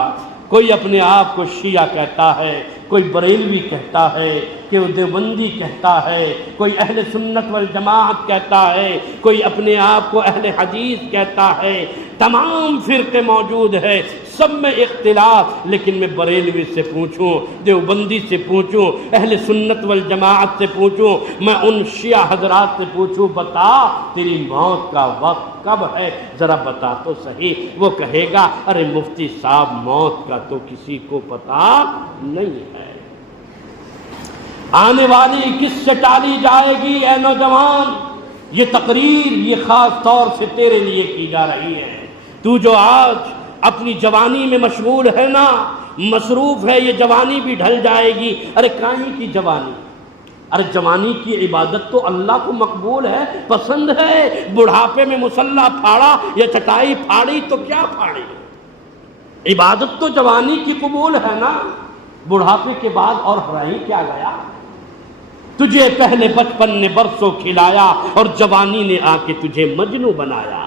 کوئی اپنے آپ کو شیعہ کہتا ہے، کوئی بریلوی کہتا ہے، کوئی دیوبندی کہتا ہے، کوئی اہل سنت والجماعت کہتا ہے، کوئی اپنے آپ کو اہل حدیث کہتا ہے، تمام فرقے موجود ہیں، سب میں اختلاف، لیکن میں بریلوی سے پوچھوں، دیوبندی سے پوچھوں، اہل سنت والجماعت سے پوچھوں، میں ان شیعہ حضرات سے پوچھوں، بتا تیری موت کا وقت کب ہے؟ ذرا بتا تو صحیح۔ وہ کہے گا ارے مفتی صاحب موت کا تو کسی کو پتہ نہیں ہے۔ آنے والی کس سے ٹالی جائے گی؟ اے نوجوان، یہ تقریر یہ خاص طور سے تیرے لیے کی جا رہی ہے۔ تو جو آج اپنی جوانی میں مشغول ہے نا، مصروف ہے، یہ جوانی بھی ڈھل جائے گی۔ ارے کہیں کی جوانی؟ ارے جوانی کی عبادت تو اللہ کو مقبول ہے، پسند ہے۔ بڑھاپے میں مصلی پھاڑا یا چٹائی پھاڑی تو کیا پھاڑی، عبادت تو جوانی کی قبول ہے نا، بڑھاپے کے بعد اور رہی کیا گیا؟ تجھے پہلے بچپن نے برسوں کھلایا اور جوانی نے آ کے تجھے مجنوں بنایا۔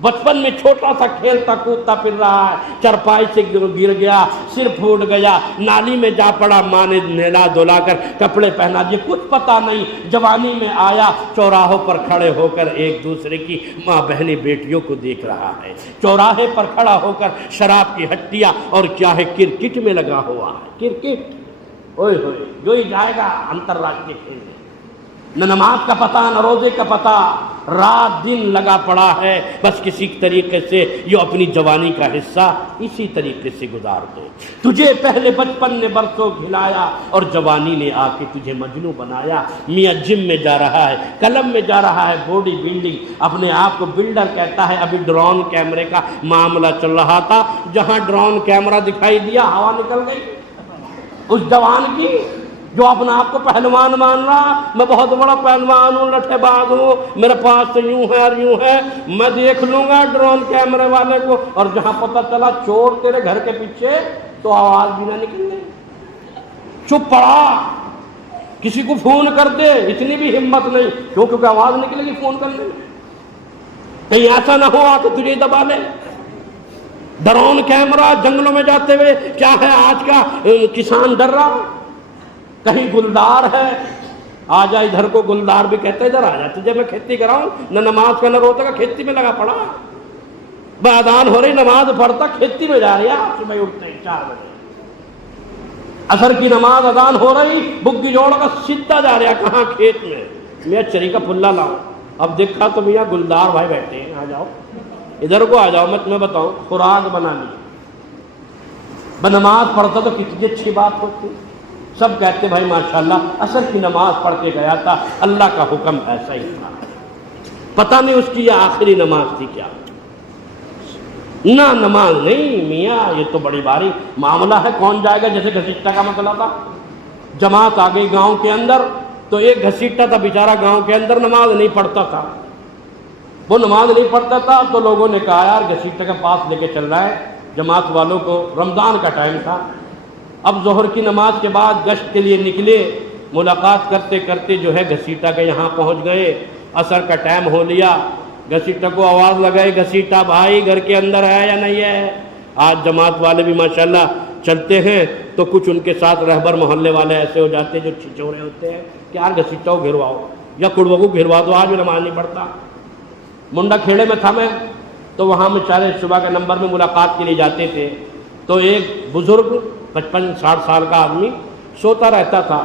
بچپن میں چھوٹا سا کھیلتا کودتا پھر رہا ہے، چرپائی سے گر گیا، سر پھوٹ گیا، نالی میں جا پڑا، ماں نے نہلا دھلا کر کپڑے پہنا دیے، کچھ پتا نہیں۔ جوانی میں آیا، چوراہوں پر کھڑے ہو کر ایک دوسرے کی ماں بہنیں بیٹیوں کو دیکھ رہا ہے، چوراہے پر کھڑا ہو کر شراب کی ہٹیاں اور کیا ہے کرکٹ میں لگا ہوا ہے، کرکٹ، اوئے ہوئے جو ہی جائے گا انترراشٹریہ کھیلنے۔ نہ نماز کا پتہ نہ روزے کا پتہ، رات دن لگا پڑا ہے، بس کسی طریقے سے یہ اپنی جوانی کا حصہ اسی طریقے سے گزار دو۔ تجھے پہلے بچپن نے برسوں کھلایا اور جوانی نے آ کے تجھے مجنوں بنایا۔ میاں جم میں جا رہا ہے، کلب میں جا رہا ہے، باڈی بلڈنگ، اپنے آپ کو بلڈر کہتا ہے۔ ابھی ڈرون کیمرے کا معاملہ چل رہا تھا، جہاں ڈرون کیمرہ دکھائی دیا ہوا نکل گئی اس جوان کی جو اپنا آپ کو پہلوان مان رہا، میں بہت بڑا پہلوان ہوں، لٹھے باز ہوں، میرے پاس تو یوں ہے اور یوں ہے، میں دیکھ لوں گا ڈرون کیمرے والے کو۔ اور جہاں پتہ چلا چور تیرے گھر کے پیچھے، تو آواز بھی نہ نکل گئی، چپ پڑا، کسی کو فون کر دے، اتنی بھی ہمت نہیں، کیونکہ آواز نکلے گی فون کرنے میں، کہیں ایسا نہ ہو آ کے تجھے دبا لے۔ ڈرون کیمرہ جنگلوں میں جاتے ہوئے کیا ہے آج کا کسان ڈر رہا، کہیں گلدار ہے، آ جا ادھر کو گلدار بھی کہتے ادھر آ جا، تجھے میں کھیتی کراؤں، نہ نماز کا نہ روزے کا، کھیتی میں لگا پڑا، اذان ہو رہی نماز پڑھتا کھیتی میں جا رہی ہے، صبح اٹھتے ہیں 4 بجے، عصر کی نماز اذان ہو رہی، بگی جوڑ کا سیدھا جا رہا کہاں، کھیت میں، میاں چری کا پھلا لاؤ، اب دیکھا تو میاں گلدار بھائی بیٹھے ہیں، آ جاؤ ادھر کو آ جاؤ، میں تمہیں بتاؤں خوراک بنا لی، نماز پڑھتا تو کتنی اچھی بات ہوتی، سب کہتے بھائی ماشاءاللہ عصر کی نماز پڑھ کے گیا تھا، اللہ کا حکم ایسا ہی تھا، پتہ نہیں اس کی یہ آخری نماز تھی کیا، نہ نماز نہیں میاں، یہ تو بڑی باری معاملہ ہے، کون جائے گا، جیسے گھسیٹا کا مسئلہ تھا، جماعت آ گئی گاؤں کے اندر، تو ایک گھسیٹا تھا بیچارہ گاؤں کے اندر نماز نہیں پڑھتا تھا، وہ نماز نہیں پڑھتا تھا، تو لوگوں نے کہا یار گھسیٹا کے پاس لے کے چل رہا ہے، جماعت والوں کو رمضان کا ٹائم تھا، اب ظہر کی نماز کے بعد گشت کے لیے نکلے، ملاقات کرتے کرتے جو ہے گھسیٹا کے یہاں پہنچ گئے، عصر کا ٹائم ہو لیا، گھسیٹا کو آواز لگائی، گھسیٹا بھائی گھر کے اندر ہے یا نہیں ہے؟ آج جماعت والے بھی ماشاءاللہ چلتے ہیں تو کچھ ان کے ساتھ رہبر محلے والے ایسے ہو جاتے ہیں جو چھچورے ہوتے ہیں کہ یار گھسیٹا کو گھرواؤ یا کڑوا کو گھروا دو، آج بھی نماز نہیں پڑھتا۔ منڈا کھیڑے میں تھا میں، تو وہاں بیچارے صبح کے نمبر میں ملاقات کے لیے جاتے تھے، تو ایک بزرگ 55-60 سال کا آدمی سوتا رہتا تھا،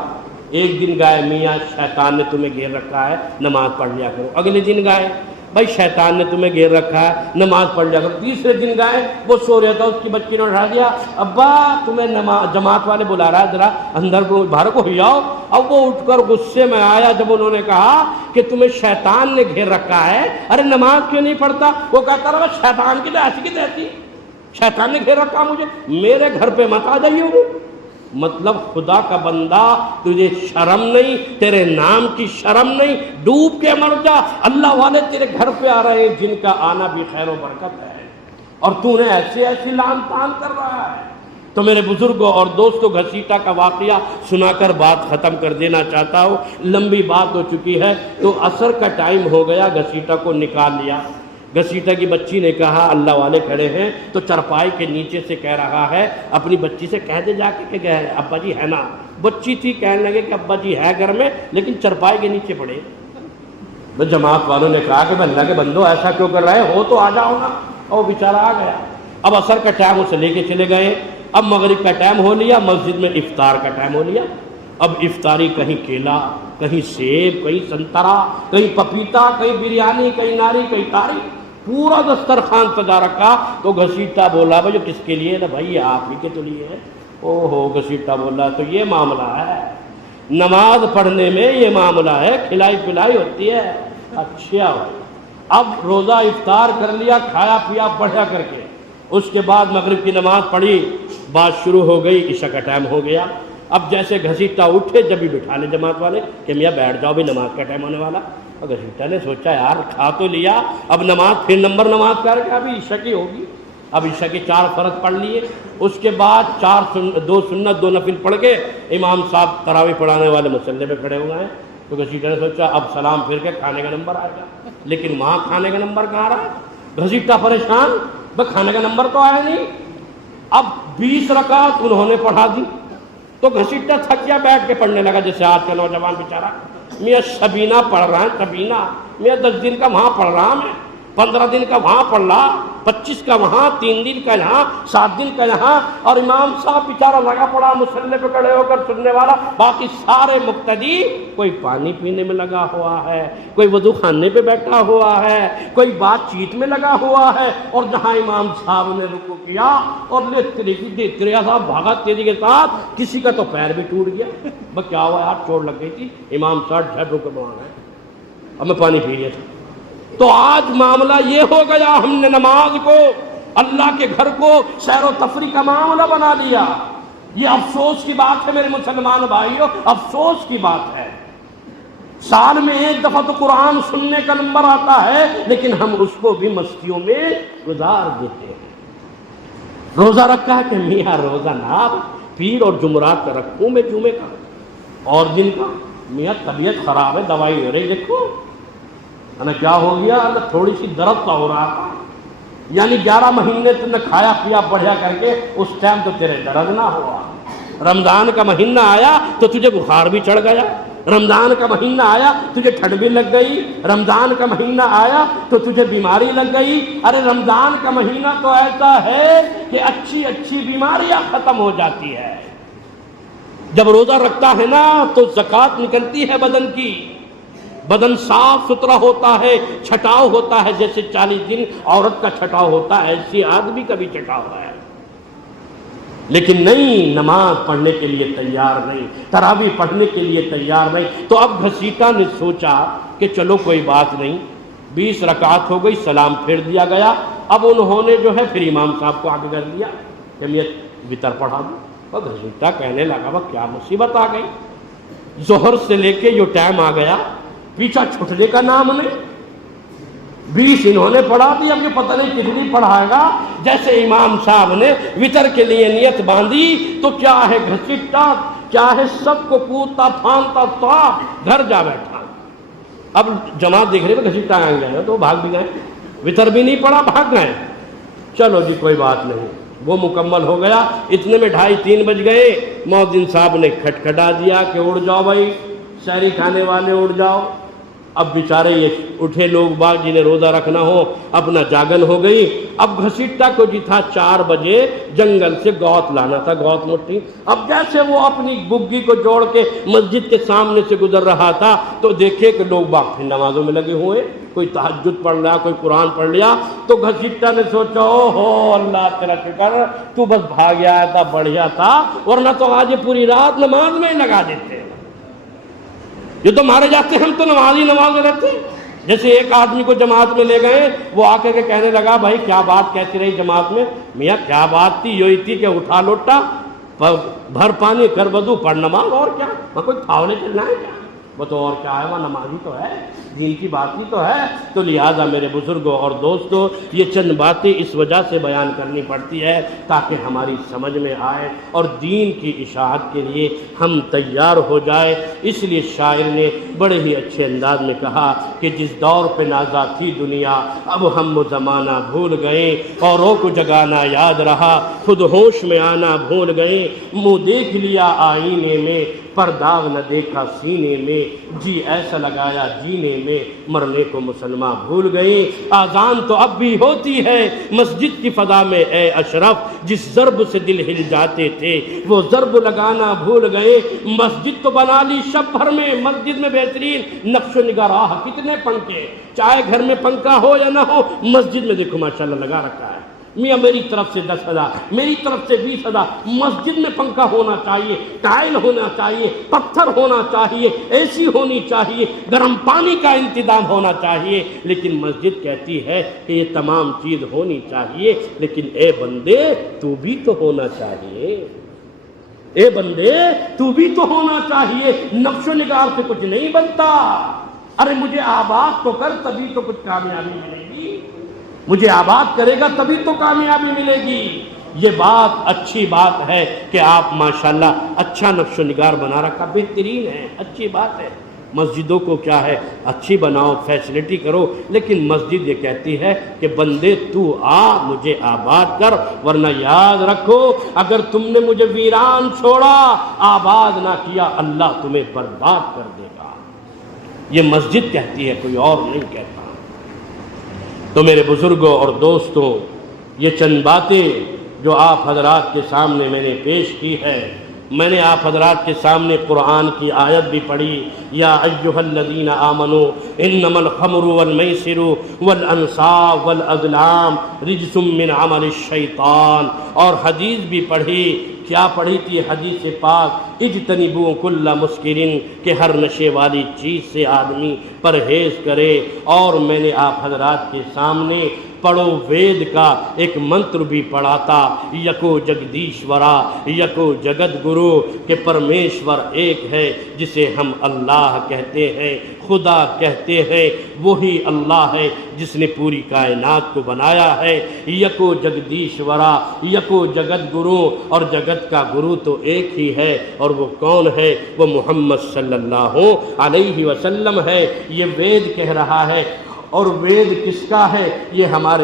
ایک دن گائے میاں شیطان نے تمہیں گھیر رکھا ہے نماز پڑھ لیا کرو، اگلے دن گائے بھائی شیطان نے تمہیں گھیر رکھا ہے نماز پڑھ لیا کرو، تیسرے دن گائے وہ سو رہا تھا، اس کی بچی نے اٹھا دیا، ابا تمہیں جماعت والے بلا رہا ہے، ذرا اندر کو باہر کو ہو آؤ۔ اب وہ اٹھ کر غصے میں آیا جب انہوں نے کہا کہ تمہیں شیطان نے گھیر رکھا ہے، ارے نماز کیوں نہیں پڑھتا؟ وہ کہتا رہا شیطان کی تو ایسی کی تیسی، شیطان نے گھیر رکھا مجھے، میرے گھر پہ مت آ جائیے۔ مطلب خدا کا بندہ تجھے شرم نہیں، تیرے نام کی شرم نہیں، ڈوب کے مر جا، اللہ والے تیرے گھر پہ آ رہے ہیں جن کا آنا بھی خیر و برکت ہے، اور تو نے ایسے ایسی لان تان کر رہا ہے۔ تو میرے بزرگوں اور دوستوں گھسیٹا کا واقعہ سنا کر بات ختم کر دینا چاہتا ہوں، لمبی بات ہو چکی ہے۔ تو عصر کا ٹائم ہو گیا، گھسیٹا کو نکال لیا، گھسیٹا کی بچی نے کہا اللہ والے کھڑے ہیں، تو چرپائی کے نیچے سے کہہ رہا ہے اپنی بچی سے کہہ دے جا کے کہ گئے ابا جی ہے نا، بچی تھی کہنے لگے کہ ابا جی ہے گھر میں لیکن چرپائی کے نیچے پڑے۔ جماعت والوں نے کہا کہ اللہ کے بندو ایسا کیوں کر رہے ہو، تو آ جاؤ نا، اور بیچارہ آ گیا۔ اب عصر کا ٹائم اسے لے کے چلے گئے، اب مغرب کا ٹائم ہو لیا، مسجد میں افطار کا ٹائم ہو لیا، اب افطاری کہیں کیلا، کہیں سیب، کہیں سنترا، کہیں پپیتا، کہیں بریانی، کہیں ناری، کہیں تاری، پورا دسترخوان سجا رکھا۔ تو گھسیٹا بولا بھائی کس کے لیے؟ نا بھائی آپ ہی کے تو لیے ہے۔ او ہو، گھسیٹا بولا تو یہ معاملہ ہے، نماز پڑھنے میں یہ معاملہ ہے، کھلائی پلائی ہوتی ہے۔ اچھا، اب روزہ افطار کر لیا، کھایا پیا بڑھیا کر کے، اس کے بعد مغرب کی نماز پڑھی، بات شروع ہو گئی، عشاء کا ٹائم ہو گیا۔ اب جیسے گھسیٹا اٹھے جب بھی بٹھا لے جماعت والے کہ میاں بیٹھ جاؤ بھی نماز کا ٹائم ہونے والا۔ اور گھسیٹا نے سوچا یار کھا تو لیا، اب نماز پھر نمبر نماز کر کے ابھی عشاء کی ہوگی، اب عشاء کے 4 فرض پڑھ لیے، اس کے بعد 2 سنت 2 نفل پڑھ کے امام صاحب تراویح پڑھانے والے مصلی پہ کھڑے ہوئے ہیں۔ تو گھسیٹا نے سوچا اب سلام پھر کے کھانے کا نمبر آئے گا، لیکن وہاں کھانے کا نمبر کہاں رہا؟ گھسیٹا پریشان، بس کھانے کا نمبر تو آیا نہیں۔ اب 20 رکعت انہوں نے پڑھا دی، تو گھسیٹا تھک گیا، بیٹھ کے پڑھنے لگا جیسے آج کا نوجوان بیچارہ، میاں شبینہ پڑھ رہا ہے، شبینہ میاں 10 دن کا وہاں پڑھ رہا، میں 15 دن کا وہاں پڑھ رہا، 25 کا وہاں، 3 دن کا یہاں، 7 دن کا یہاں، اور امام صاحب بیچارہ لگا پڑا مصلی پہ کھڑے ہو کر سننے والا، باقی سارے مقتدی کوئی پانی پینے میں لگا ہوا ہے، کوئی وضو خانے پہ بیٹھا ہوا ہے، کوئی بات چیت میں لگا ہوا ہے، اور جہاں امام صاحب نے رکوع کیا اور تیریا صاحب بھاگا تیزی کے ساتھ، کسی کا تو پیر بھی ٹوٹ گیا۔ بس کیا ہوا یار، چوٹ لگ گئی تھی، امام صاحب جھٹ رکے بنا رہے ہیں، اب میں پانی پی لیا تھا۔ تو آج معاملہ یہ ہو گیا، ہم نے نماز کو، اللہ کے گھر کو سیر و تفریح کا معاملہ بنا لیا۔ یہ افسوس کی بات ہے میرے مسلمان بھائیوں، افسوس کی بات ہے۔ سال میں 1 دفعہ تو قرآن سننے کا نمبر آتا ہے، لیکن ہم اس کو بھی مستیوں میں گزار دیتے ہیں۔ روزہ رکھا ہے کہ میاں روزہ نہ، پیر اور جمعرات کا رکھوں میں، جمعے کا اور دن کا، میاں طبیعت خراب ہے، دوائی ہو رہی، دیکھو نا کیا ہو گیا، تھوڑی سی درد کا ہو رہا تھا، یعنی 11 مہینے تم نے کھایا پیا بڑھیا کر کے، اس ٹائم تو تیرے درد نہ ہوا۔ رمضان کا مہینہ آیا تو تجھے بخار بھی چڑھ گیا، رمضان کا مہینہ آیا تجھے ٹھنڈ بھی لگ گئی، رمضان کا مہینہ آیا تو تجھے بیماری لگ گئی۔ ارے رمضان کا مہینہ تو ایسا ہے کہ اچھی اچھی بیماریاں ختم ہو جاتی ہے۔ جب روزہ رکھتا ہے نا تو زکوٰۃ نکلتی ہے بدن کی، بدن صاف ستھرا ہوتا ہے، چھٹاؤ ہوتا ہے، جیسے 40 دن عورت کا چھٹاؤ ہوتا ہے ایسی آدمی کا بھی چھٹاؤ ہے۔ لیکن نہیں، نماز پڑھنے کے لیے تیار نہیں، تراویح پڑھنے کے لیے تیار نہیں۔ تو اب گھسیٹا نے سوچا کہ چلو کوئی بات نہیں، 20 رکعت ہو گئی، سلام پھیر دیا گیا۔ اب انہوں نے جو ہے پھر امام صاحب کو آگے کر دیا کہ میں وتر پڑھا دوں۔ اور گھسیٹا کہنے لگا وہ کیا مصیبت آ گئی، ظہر سے لے کے جو ٹائم آ گیا پیچھا چھٹنے کا نام نہیں، 20 انہوں نے پڑھا دی، اب یہ پتہ نہیں کتنی پڑھائے گا۔ جیسے امام صاحب نے وتر کے لیے نیت باندھی تو کیا ہے گھسیٹا، کیا ہے سب کو کوتا پھاندتا تھا، گھر جا بیٹھا۔ اب جماعت دیکھ رہے گھسیٹا آئیں گے تو بھاگ بھی گئے، وتر بھی نہیں پڑھا، بھاگ گئے۔ چلو جی کوئی بات نہیں، وہ مکمل ہو گیا۔ اتنے میں 2:30-3 بج گئے، مؤذن صاحب نے کھٹکھٹا دیا کہ اٹھ جاؤ بھائی، سحری کھانے والے اٹھ جاؤ۔ اب بیچارے یہ اٹھے لوگ باغ جنہیں روزہ رکھنا ہو، اپنا جاگن ہو گئی۔ اب گھسیٹا کو جی تھا 4 بجے جنگل سے گوت لانا تھا، گوت مٹھی۔ اب جیسے وہ اپنی بگھی کو جوڑ کے مسجد کے سامنے سے گزر رہا تھا تو دیکھے کہ لوگ باغ پھر نمازوں میں لگے ہوئے، کوئی تہجد پڑھ رہا، کوئی قرآن پڑھ لیا۔ تو گھسیٹا نے سوچا او ہو اللہ تیرا شکر، تو بس بھاگ آیا تھا، بڑھیا تھا، ورنہ تو آج پوری رات نماز میں لگا دیتے۔ یہ تو مارے جاتے، ہم تو نماز میں رہتے۔ جیسے ایک آدمی کو جماعت میں لے گئے، وہ آ کے کہنے لگا بھائی کیا بات کیسی رہی جماعت میں؟ میاں کیا بات تھی، یہی تھی کہ اٹھا لوٹا، بھر پانی، کر وضو، پڑھ نماز، اور کیا، وہ کوئی تھاولے چلنا ہے کیا؟ وہ تو اور کیا ہے، وہ نمازی تو ہے، دین کی بات ہی تو ہے۔ تو لہٰذا میرے بزرگوں اور دوستوں، یہ چند باتیں اس وجہ سے بیان کرنی پڑتی ہے تاکہ ہماری سمجھ میں آئے اور دین کی اشاعت کے لیے ہم تیار ہو جائے۔ اس لیے شاعر نے بڑے ہی اچھے انداز میں کہا کہ جس دور پہ نازا تھی دنیا، اب ہم وہ زمانہ بھول گئے، اوروں کو جگانا یاد رہا، خود ہوش میں آنا بھول گئے، منہ دیکھ لیا آئینے میں، پر داغ نہ دیکھا سینے میں، جی ایسا لگایا جینے میں، مرنے کو مسلمان بھول گئے۔ آذان تو اب بھی ہوتی ہے مسجد کی فضا میں اے اشرف، جس ضرب سے دل ہل جاتے تھے وہ ضرب لگانا بھول گئے۔ مسجد تو بنا لی شب بھر میں، مسجد میں بہترین نقش و نگار، کتنے پنکھے، چاہے گھر میں پنکھا ہو یا نہ ہو، مسجد میں دیکھو ماشاءاللہ لگا رکھا ہے۔ میاں میری طرف سے 10,000، میری طرف سے 20,000، مسجد میں پنکھا ہونا چاہیے، ٹائل ہونا چاہیے، پتھر ہونا چاہیے، اے سی ہونی چاہیے، گرم پانی کا انتظام ہونا چاہیے، لیکن مسجد کہتی ہے کہ یہ تمام چیز ہونی چاہیے، لیکن اے بندے تو بھی تو ہونا چاہیے، اے بندے تو بھی تو ہونا چاہیے، نقش و نگار سے کچھ نہیں بنتا۔ ارے مجھے آباد تو کر تبھی تو کچھ کامیابی ملے گی، مجھے آباد کرے گا تبھی تو کامیابی ملے گی۔ یہ بات اچھی بات ہے کہ آپ ماشاءاللہ اچھا نقش و نگار بنا رکھا، بہترین ہے، اچھی بات ہے۔ مسجدوں کو کیا ہے اچھی بناؤ، فیسلٹی کرو، لیکن مسجد یہ کہتی ہے کہ بندے تو آ مجھے آباد کر، ورنہ یاد رکھو اگر تم نے مجھے ویران چھوڑا، آباد نہ کیا، اللہ تمہیں برباد کر دے گا۔ یہ مسجد کہتی ہے، کوئی اور نہیں کہتا۔ تو میرے بزرگوں اور دوستوں، یہ چند باتیں جو آپ حضرات کے سامنے میں نے پیش کی ہے، میں نے آپ حضرات کے سامنے قرآن کی آیت بھی پڑھی، یا ایھا الذین آمنوا انما الخمر والمیسر والانصاب والازلام رجس من عمل الشیطان، اور حدیث بھی پڑھی۔ کیا پڑھی تھی حدیث پاک؟ اجتنبوا کل مسکرن، کہ ہر نشے والی چیز سے آدمی پرہیز کرے۔ اور میں نے آپ حضرات کے سامنے پڑھو وید کا ایک منتر بھی پڑھا تھا، یکو جگدیشورا یکو جگت گرو، کہ پرمیشور ایک ہے جسے ہم اللہ کہتے ہیں، خدا کہتے ہیں، وہی اللہ ہے جس نے پوری کائنات کو بنایا ہے۔ یکو جگدیشورا یکو جگت گرو، اور جگت کا گرو تو ایک ہی ہے، اور وہ کون ہے؟ وہ محمد صلی اللہ علیہ وسلم ہے۔ یہ وید کہہ رہا ہے، اور وید کس کا ہے؟ یہ ہمارے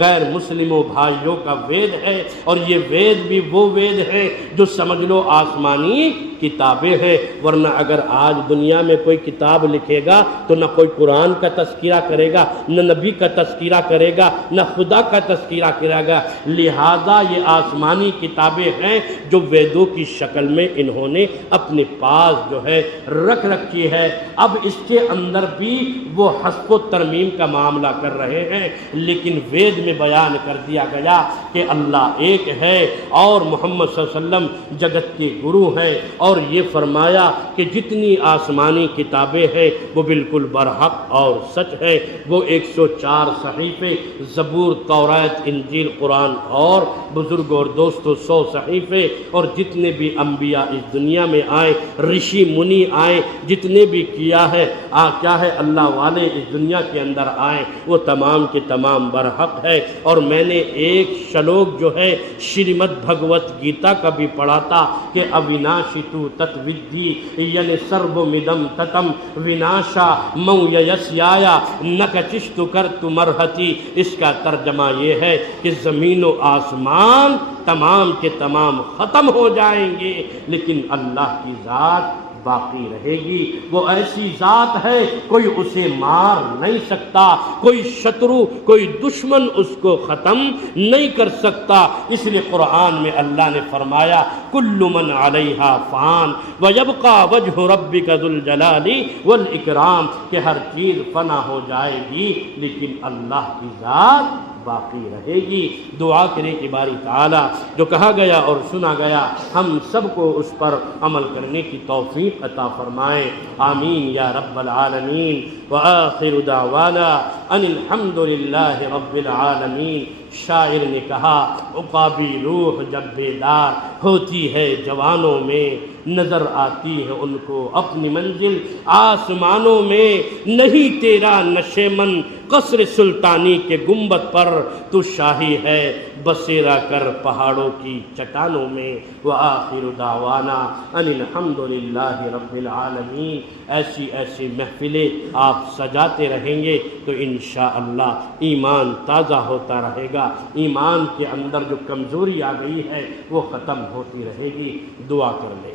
غیر مسلموں بھائیوں کا وید ہے، اور یہ وید بھی وہ وید ہے جو سمجھ لو آسمانی کتابیں ہیں۔ ورنہ اگر آج دنیا میں کوئی کتاب لکھے گا تو نہ کوئی قرآن کا تذکرہ کرے گا، نہ نبی کا تذکرہ کرے گا، نہ خدا کا تذکرہ کرے گا۔ لہذا یہ آسمانی کتابیں ہیں جو ویدوں کی شکل میں انہوں نے اپنے پاس جو ہے رکھ رکھی ہے۔ اب اس کے اندر بھی وہ حذف و ترمیم کا معاملہ کر رہے ہیں، لیکن وید میں بیان کر دیا گیا کہ اللہ ایک ہے، اور محمد صلی اللہ علیہ وسلم جگت کے گرو ہیں، اور یہ فرمایا کہ جتنی آسمانی کتابیں ہیں وہ بالکل برحق اور سچ ہے۔ وہ 104 صحیفے، زبور، تورات، انجیل، قرآن، اور بزرگ اور دوستوں 100 صحیفے، اور جتنے بھی انبیاء اس دنیا میں آئے، رشی منی آئے، جتنے بھی کیا ہے کیا ہے اللہ والے اس دنیا کے اندر آئے، وہ تمام کے تمام برحق ہے۔ اور میں نے ایک شلوک جو ہے شریمد بھگوت گیتا کا بھی پڑھا تھا کہ اویناشی تو تتودی یعنی سرب مدم تتم وناشا مو یسیایا نکچشت کرت مرہتی۔ اس کا ترجمہ یہ ہے کہ زمین و آسمان تمام کے تمام ختم ہو جائیں گے، لیکن اللہ کی ذات باقی رہے گی۔ وہ ایسی ذات ہے کوئی اسے مار نہیں سکتا، کوئی شترو، کوئی دشمن اس کو ختم نہیں کر سکتا۔ اس لیے قرآن میں اللہ نے فرمایا کل من علیہا فان ویبقى وجہ ربک ذو الجلال والاکرام، کہ ہر چیز فنا ہو جائے گی لیکن اللہ کی ذات باقی رہے گی۔ دعا کریں کہ باری تعالی جو کہا گیا اور سنا گیا ہم سب کو اس پر عمل کرنے کی توفیق عطا فرمائے، آمین یا رب العالمین۔ وآخر دعوانا ان الحمد للہ رب العالمین۔ شاعر نے کہا عقابی روح جب بیدار ہوتی ہے جوانوں میں، نظر آتی ہے ان کو اپنی منزل آسمانوں میں، نہیں تیرا نشیمن قصر سلطانی کے گنبد پر، تو شاہی ہے بسیرا کر پہاڑوں کی چٹانوں میں۔ وآخر دعوانا ان الحمد للہ رب العالمین۔ ایسی ایسی محفلیں آپ سجاتے رہیں گے تو انشاءاللہ ایمان تازہ ہوتا رہے گا، ایمان کے اندر جو کمزوری آ گئی ہے وہ ختم ہوتی رہے گی۔ دعا کر لیں۔